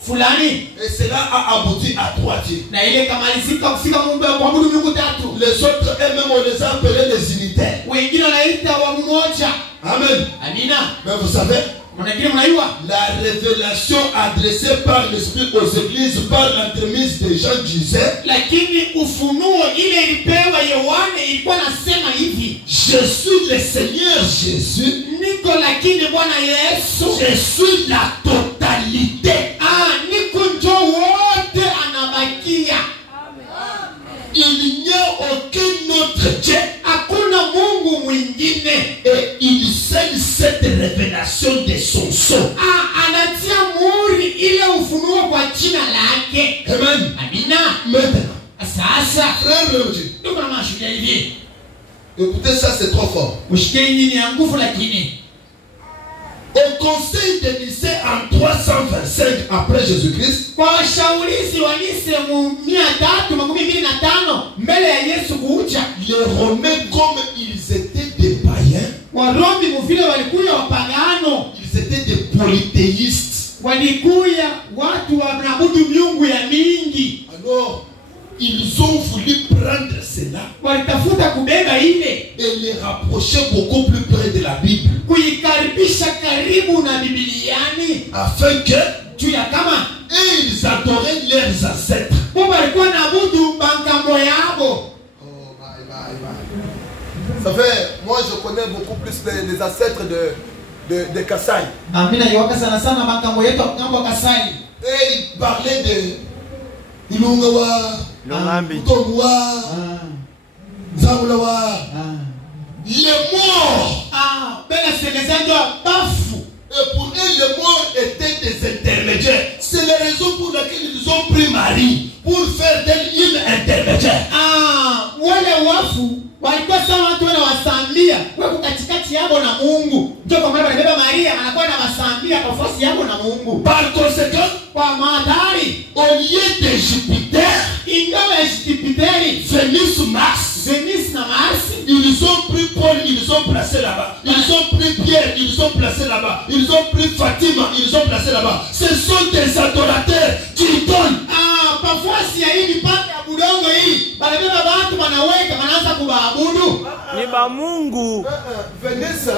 fulani. Et cela a abouti à trois dieux. Na ile kamalizika kufika Mungu ya kuabudu miungu tatu. Les autres, eux-mêmes, on les a appelés les unitaires. Wengine wanaita wa mmoja. Amen. Amina. Mais vous savez, Mwanakile mnaiwa? la révélation adressée par l'Esprit aux églises par l'entremise de Jean disait, Lakini ufunuo ile ilipewa Yohane ilikuwa nasema hivi. je suis le Seigneur Jésus. Niko lakini Bwana Yesu. Je suis la totalité. Niko njo wote anabakia. Il n'y a aucun autre Dieu. Hakuna Mungu mwingine. Et il scelle cette révélation de son sceau. Anatia muhuri ile ufunuo kwa jina lake. Amen. Amina. Maintenant, Sasa frère le Dieu, tuko na mashuhuda hivi. écoutez ça, c'est trop fort. Mshike nyinyi ya nguvu lakini Au conseil de Nicée en 325 après Jésus-Christ, kwa washaurizi wa Nicea 325 mbele ya Yesu kuja, les Romains, comme ils étaient des païens, Warumi mvile walikuya wapagano, ils étaient des polythéistes. walikuya watu wanaabudu miungu ya mingi. Alors, ils ont voulu prendre cela Walitafuta kubeba ile et les rapprocher beaucoup plus près de la Bible, kuikaribisha karibu na Bibiliani, afin que juu ya kama ils adoraient leurs ancêtres. Mungu alikuwa naabudu bangambo yabo. Ça fait, moi je connais beaucoup plus les ancêtres de Kassai. Amina yoka sana sana bangambo yetu ngambo Kasai. Et ils parlaient Ilunga wa Longambi. Utongu wa Zabula wa les morts. Bela Sénézando, bafu. Et pour eux, les morts étaient des intermédiaires. C'est la raison pour laquelle ils ont pris Marie pour faire d'elle une intermédiaire. Wale wafu walikuwa sawa watu wana wasambia kwa katikati yao na Mungu. Ndio kwa maana baba Maria anakuwa na wasambia kwa nafasi yao na Mungu. Par conséquent, Kwa madhari au lieu de Jupiter, ingawa Jupiter, Vénus, Mars, Venus na Mars, ils ont pris Paul, ils ont placé là-bas. Ils ont pris Pierre, ils ont placé là-bas. Ils ont pris Fatima, ils ont placé là-bas. Ce sont des adorateurs qui donnent. Parfois si ya hii mipaka ya budongo hii, banabeba watu wanaweka wanaanza kubaabudu. Ni ba Mungu. Venus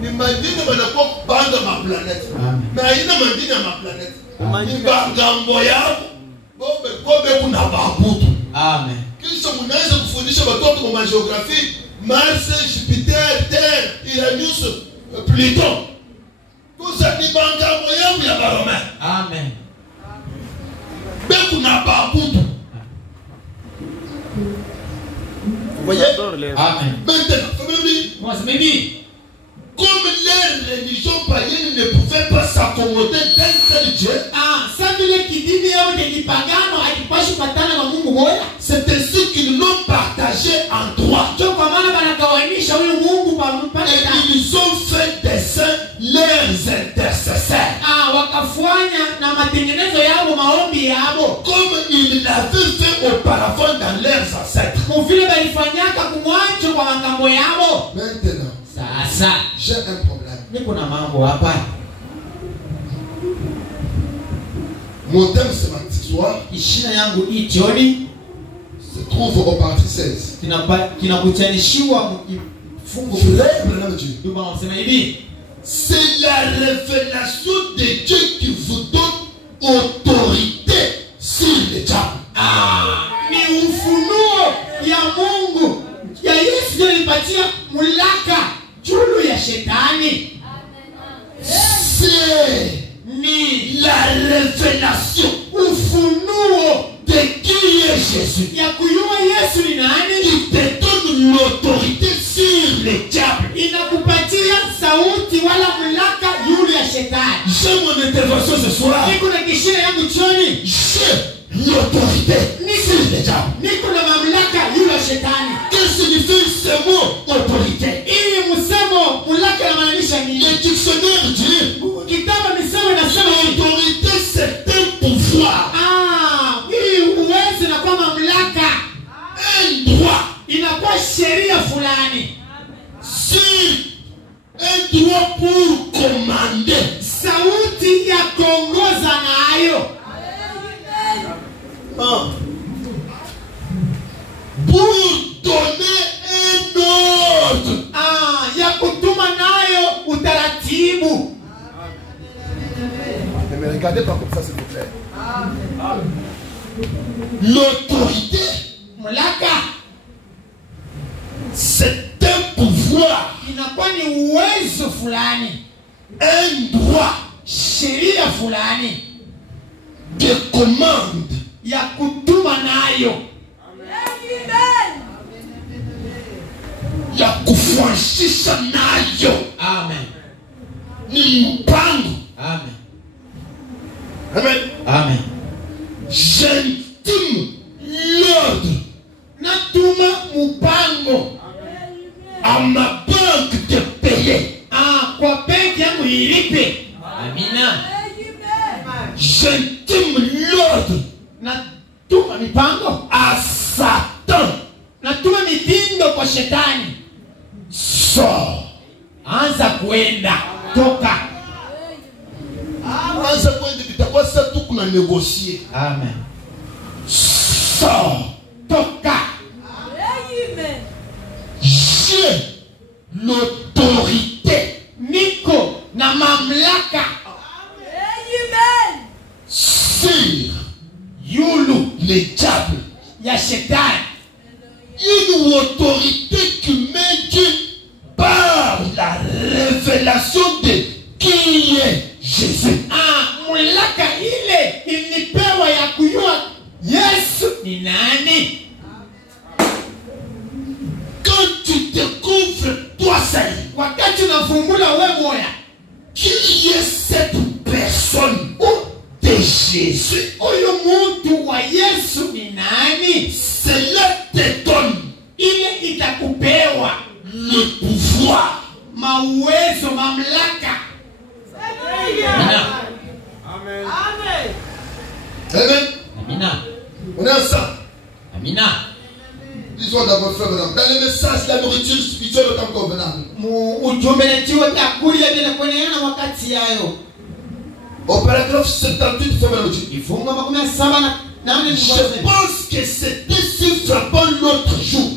ni madini wanakuwa banga ma planète. Na ina madini ya ma planète. Ni bangambo yao. Bobe kuna babudu. Amen. Kisha mnaweza kufundisha watoto kwa geography, Mars, Jupiter, Terre, Uranus, Pluton. Kusa ni bangambo yao ya Baroma. Amen. Beku na babudu. Voyez? Amen. Maintenant, Mimi comme les religions païennes ne pouvaient pas s'accommoder d'un seul Dieu, sasa vile kidini yao ni pagano hakipashi patana na Mungu moja. c'est ainsi qu'ils l'ont partagé en trois. Ndio kwa maana banagawanisha huyu Mungu kwa mpande Et tatu. ils ont fait des saints leurs intercesseurs. Wakafanya na matengenezo yao maombi yao. Comme ils l'avaient fait auparavant dans leurs ancêtres. Mvile balifanyaka kumwancho kwa makambo yao. Maintenant, Sasa j'ai un problème. niko na mambo hapa. Mon thème ce soir Ishina yangu hii jioni se trouve au partie 16. kinakutanishiwa fungu Frère Branham Dieu. ndio wanasema hivi. C'est la révélation de Dieu qui vous donne autorité sur le diable. Ni ufunuo ya Mungu ya Yesu ndio ilipatia mulaka juu ya shetani. C'est Ni la révélation ufunuo de qui est Jésus. ya kujua Yesu ni nani. Il te donne l'autorité sur le diable. Inakupatia sauti wala mulaka juu ya shetani. J'ai mon intervention ce soir. Niko na kishina yangu jioni. J'ai l'autorité sur le diable. Niko na mamlaka juu ya shetani. Qu'est-ce que signifie ce mot autorité? Ili msemo mulaka inamaanisha nini? Le dictionnaire dit Kitabu misemo inasema hivi. l'autorité c'est un pouvoir, Ili uweze na kwa mamlaka un droit inakuwa sheria fulani. sur un droit pour commander. Sauti ya kuongoza nayo. Pour donner un ordre. Ya kutuma nayo utaratibu. Ne me regardez pas comme ça, s'il vous plaît. L'autorité, Mulaka c'est un pouvoir, inakuwa ni uwezo fulani, un droit sheria fulani de commande. ya kutuma nayo. Ya kufurahisha nayo. Amen. Ni mpango. Amen. Amen. Amen. J'intime l'ordre Natuma mupango à ma banque de payer. kwa benki yangu ilipe. Amina. J'intime l'ordre Natuma mipango, à Satan. natuma mitindo kwa shetani. Sors. Anza kuenda, toka. Anza kwenda vitakuwa sasa tu kuna négocier. Amen. Sors. Toka. J'ai l'autorité Niko na mamlaka sur yulu les diables. ya shetani. Une autorité qui m'est due par la révélation de qui est Jésus. Mulaka ile ilipewa ya kujua itakupewa le pouvoir. mauwezo, mamlaka. Amen. Amen. On est ensemble. Disons d'abord, frère, madame, dans les messages, la nourriture spirituelle est encore convenable. Au paragraphe 78, frère, madame, je pense que c'était si frappant l'autre jour.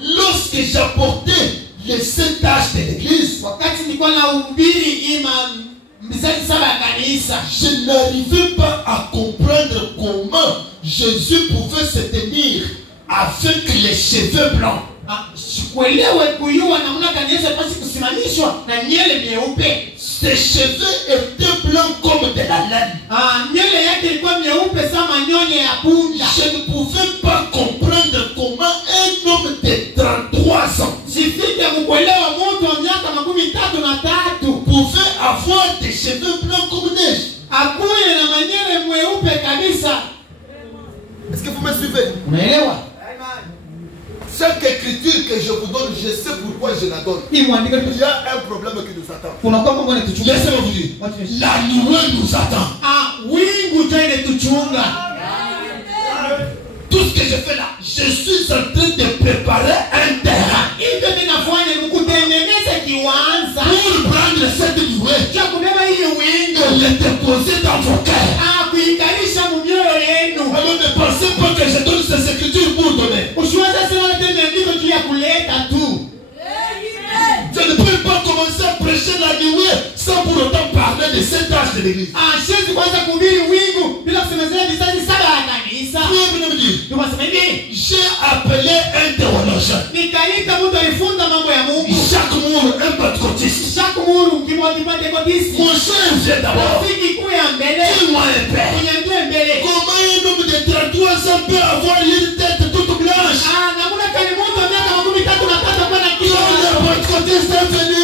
Lorsque j'apportais les 7 tâches de l'église, je n'arrivais pas à comprendre comment Jésus pouvait se tenir avec les cheveux blancs. Ses cheveux étaient blancs comme de la laine. Je ne pouvais pas comprendre comment un homme de 33 ans pouvait avoir des cheveux blancs comme neige. Est-ce que vous me suivez? Chaque écriture que je vous donne, je sais pourquoi je la donne. Il y a un problème qui nous attend. Laissez-moi vous dire, la nuée nous attend. Tout ce que je fais là, je suis en train de préparer un terrain pour prendre cette nuée et le déposer dans vos cœurs. Alors ne pensez pas que je donne ces écritures pour donner. Je ne peux pas commencer à prêcher la nuée sans pour autant parler de cet âge de l'église. J'ai appelé un théologien. Chaque mot un pentecôtiste. Mon cher vient d'abord. Dis-moi un père. Comment un homme de 33 ans peut avoir une tête toute blanche? Pentecôtiste est venu.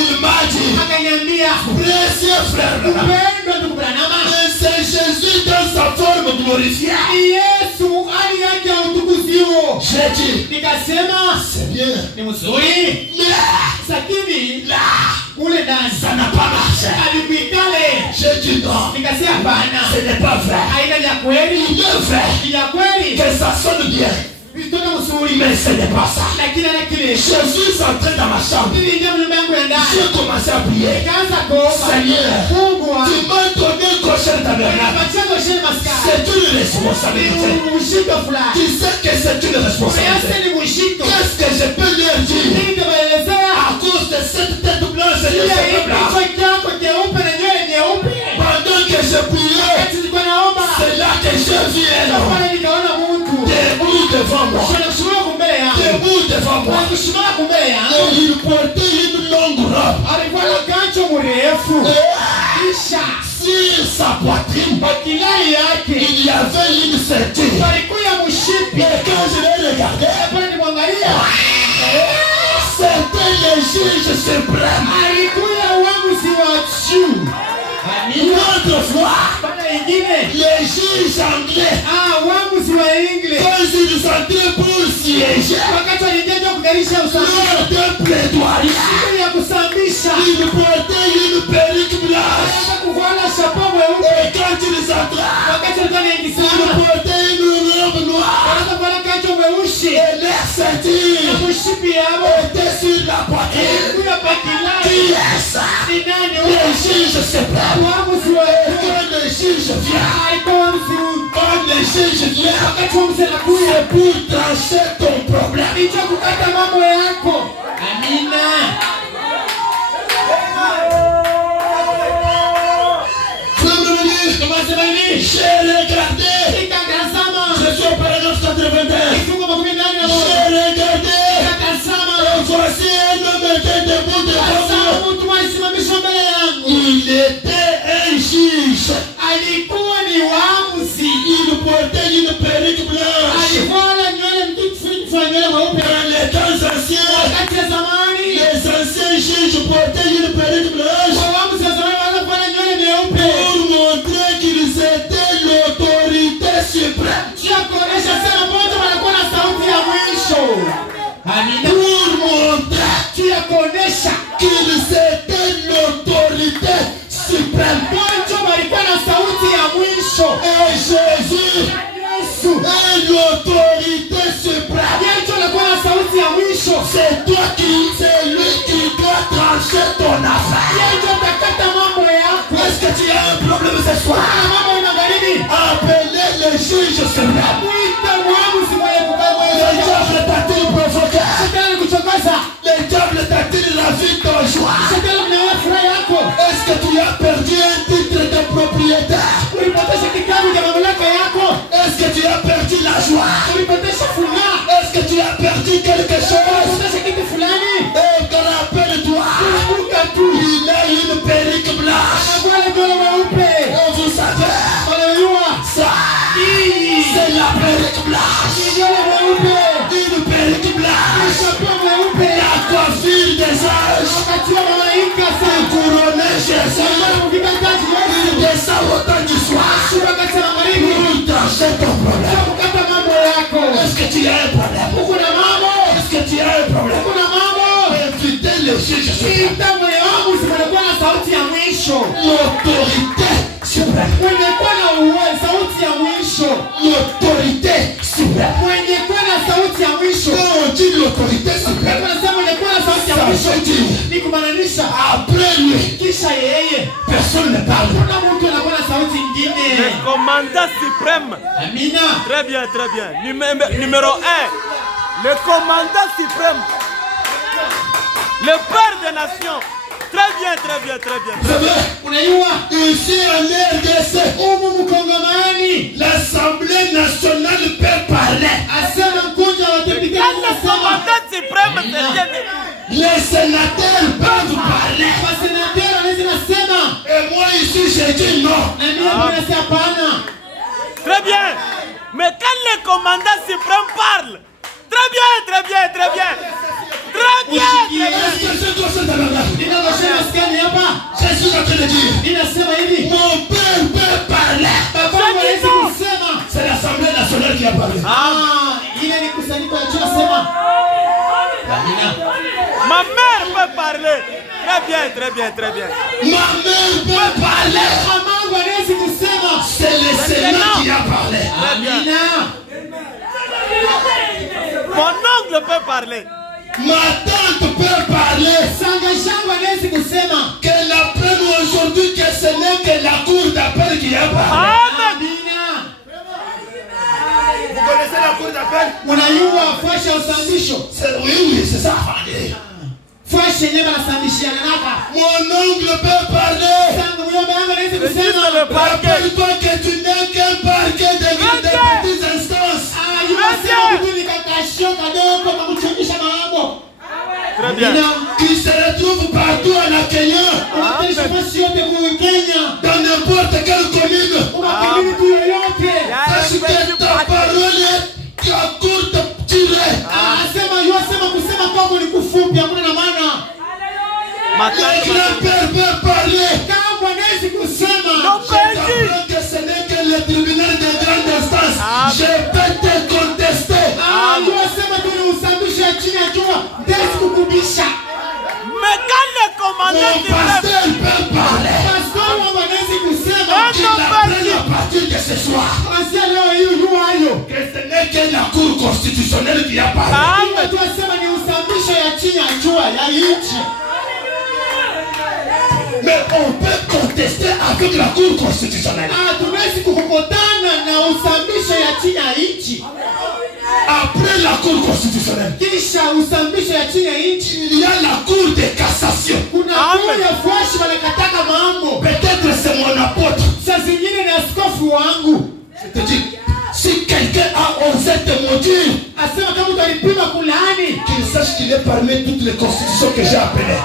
Il m'a dit, précieux frère, c'est Jésus dans sa forme glorifiée. J'ai dit, c'est bien, ça n'a pas marché. J'ai dit non, ce n'est pas vrai. Il est vrai que ça sonne bien, mais ce n'est pas ça. Jésus s'entrait dans ma chambre. J'ai commencé à prier. Seigneur, tu m'as donné un cocher tabernacle. C'est une responsabilité. Tu sais que c'est une responsabilité. Qu'est-ce que je peux leur dire à cause de cette tête blanche et de ce blanc? Pendant que je priais, c'est là que je viens debout devant moi. Debout devant moi. Et il portait une longue robe. Sur sa poitrine, il y avait une ceinture. Et quand je l'ai regardé, c'était le juge suprême. Autrefois, les juges anglais, quand ils entraient pour siéger, lors d'un plaidoyer, ils portaient une perruque blanche. Et quand ils entraient, ils portaient une robe noire. Et leur ceinture était sur la poitrine. Qui est ça? Le juge suprême. Quand le juge vient, c'est pour trancher ton problème. J'ai regardé. Je suis au paragraphe 81. J'ai regardé. Et voici un homme était debout devant moi. Il était un juge. Il portait une perruque blanche. Dans les temps anciens, les anciens juges portaient une perruque blanche pour montrer qu'ils étaient l'autorité trancher ton affaire. Est-ce que tu as un problème ce soir? Appelez le juge suprême. Le diable t'a-t-il provoqué? Le diable t'a-t-il ravi ton joie? Est-ce que tu as perdu un titre de propriétaire? Est-ce que tu as perdu la joie? Est-ce que tu as perdu quelque chose? Rappelle-toi, il a une perruque blanche. Vous savez, ça, c'est la perruque blanche. Une perruque blanche. La coiffure des anges. Un couronné Jésus. Il descend au temps du soir. Pour trancher ton problème. Est-ce que tu as un problème? Est-ce que tu as un problème? Invitez le juge suprême. L'autorité suprême. L'autorité suprême. Quand on dit l'autorité suprême, ça veut dire après lui, personne ne parle. Le commandant suprême. Très bien, très bien. Numéro 1. Le commandant suprême. Le père des nations. Très bien, très bien, très bien. Ici en RDC, l'Assemblée nationale peut parler. Le commandant suprême, c'est bien. Les sénateurs peuvent parler. Et moi ici, j'ai dit non. Très bien. Mais quand le commandant suprême parle, très bien, très bien, très bien. Très bien, très bien. Je suis en train de dire, mon père peut parler. C'est l'Assemblée nationale qui a parlé. Ma mère peut parler. Très bien, très bien, très bien. Ma mère peut parler. C'est le Sénat qui a parlé. Mon oncle peut parler. Ma tante peut parler. Qu'elle apprenne aujourd'hui que ce n'est que la cour d'appel qui a parlé. Amen. Vous connaissez la cour d'appel? Oui, c'est ça. Mon oncle peut parler. Rappelle-toi que tu n'es qu'un parquet de petites instances. Très bien. Qui se retrouve partout en accueillant. Dans n'importe quelle commune. Parce que ta parole est courte, tirée. Le grand-père peut parler. J'apprends que ce n'est que le tribunal de grande instance. Je peux te contester. Mais quand le commandant Mon pasteur peut parler. Qu'il apprenne à partir de ce soir que ce n'est que la cour constitutionnelle qui a parlé. Mais on peut contester avec la cour constitutionnelle. Après la cour constitutionnelle, il y a la cour de cassation. Peut-être c'est mon apôtre. Je te dis, si quelqu'un a osé te maudire, qu'il sache qu'il est parmi toutes les constitutions que j'ai appelées.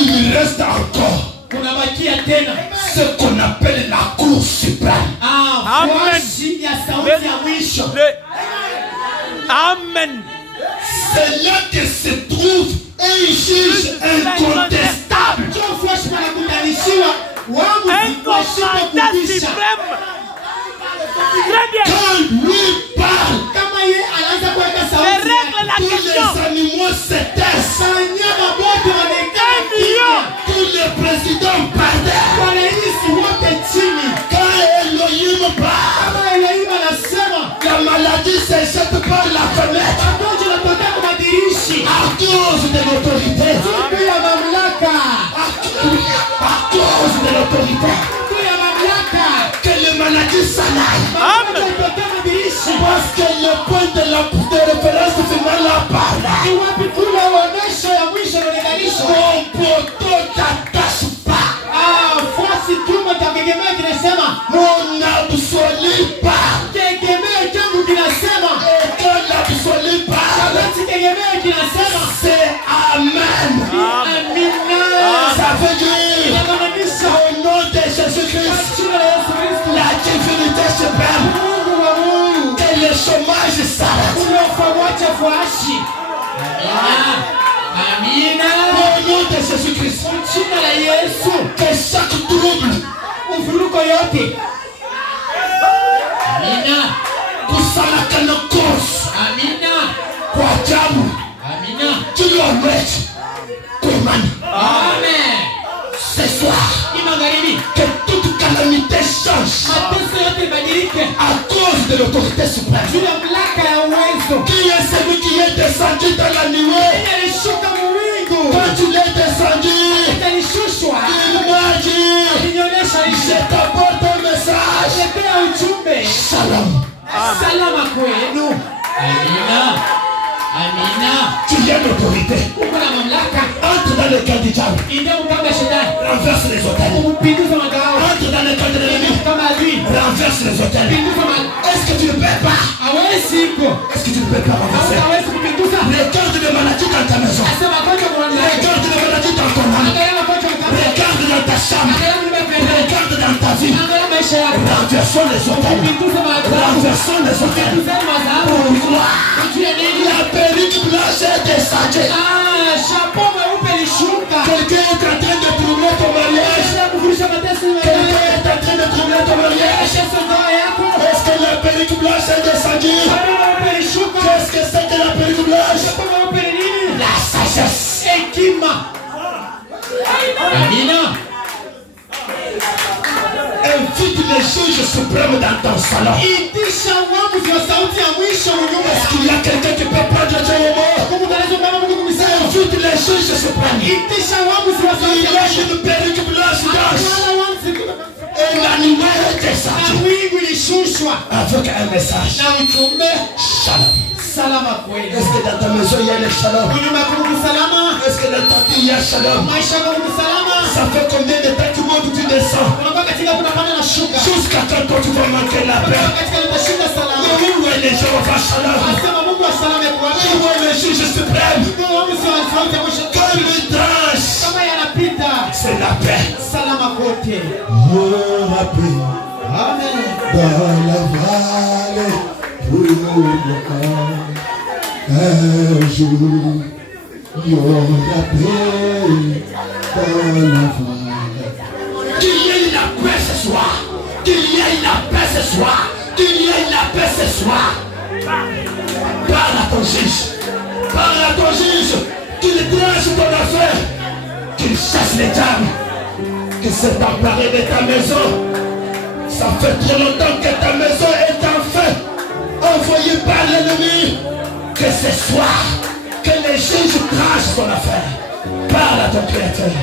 Il reste encore ce qu'on appelle la cour suprême. Amen. Amen. C'est là que se trouve un juge incontestable. Un commandant suprême. Très bien. Quand lui parle, Les règles la tous question. les animaux se taisent. Tous les présidents partent. Quand Elohim parle, la maladie l'autorité. Que les maladies s'en aillent. Parce que le point de référence finale a parlé. Mon poteau t'attache pas. Mon absolu pas. Et quand l'absolu parle, c'est Amen. Ça veut dire au nom de Jésus-Christ, la divinité suprême, que le chômage s'arrête. Au nom de Jésus-Christ, que chaque trouble kusalaka na cause kwa jamu tuliomwechi kwemani. Ce soir, que toute calamité change à cause de l'autorité suprême. Qui est celui qui est descendu dans la nuée? Quand tu l'es descendu, il m'a dit, je t'apporte un message. Shalom. Salama kwenu. Amina. Tu viens d'autorité. Entre dans le camp du diable. Renverse les hôtels. Entre dans le camp de l'ennemi. Renverse les hôtels. Est-ce que tu ne peux pas? Est-ce que tu ne peux pas renverser les gardes de maladie dans ta maison? Les gardes de maladie dans ton âme. Les gardes dans ta chambre. Les gardes dans ta vie. Renversons les hôtels. Renversons les hôtels. Pourquoi? La perruque blanche est descendue. Quelqu'un est en train de troubler ton mariage. Quelqu'un est en train de troubler ton mariage. Est-ce que la perruque blanche est descendue? Qu'est-ce que c'est que la perruque blanche? La sagesse. Amina. Invite les juges suprêmes dans ton salon. Est-ce qu'il y a quelqu'un qui peut prendre Dieu au mot? Invite les juges suprêmes. Il y a une perruque blanche d'âge. Et l'animal est descendu avec un message. Shalom. Est-ce que dans ta maison il y a le shalom? Est-ce que dans ta vie il y a shalom? Ça fait combien de temps tu montes, tu descends? Jusqu'à quand toi tu vas manquer la paix? Mais où est les gens va shalom? Où est le juge suprême? Comme une tranche. C'est la paix. Oh la paix. Amen. Dans la vallée. Un jour, il y aura paix dans la vallée. Qu'il y ait la paix ce soir. Qu'il y ait la paix ce soir. Qu'il y ait la paix ce soir. Parle à ton juge. Parle à ton juge. Qu'il tranche ton affaire. Qu'il chasse les diables. Qu'il s'est emparé de ta maison. Ça fait trop longtemps que ta maison est en feu. Envoyé par l'ennemi, que ce soir, que les juges tranchent son affaire. Parle à ton créateur.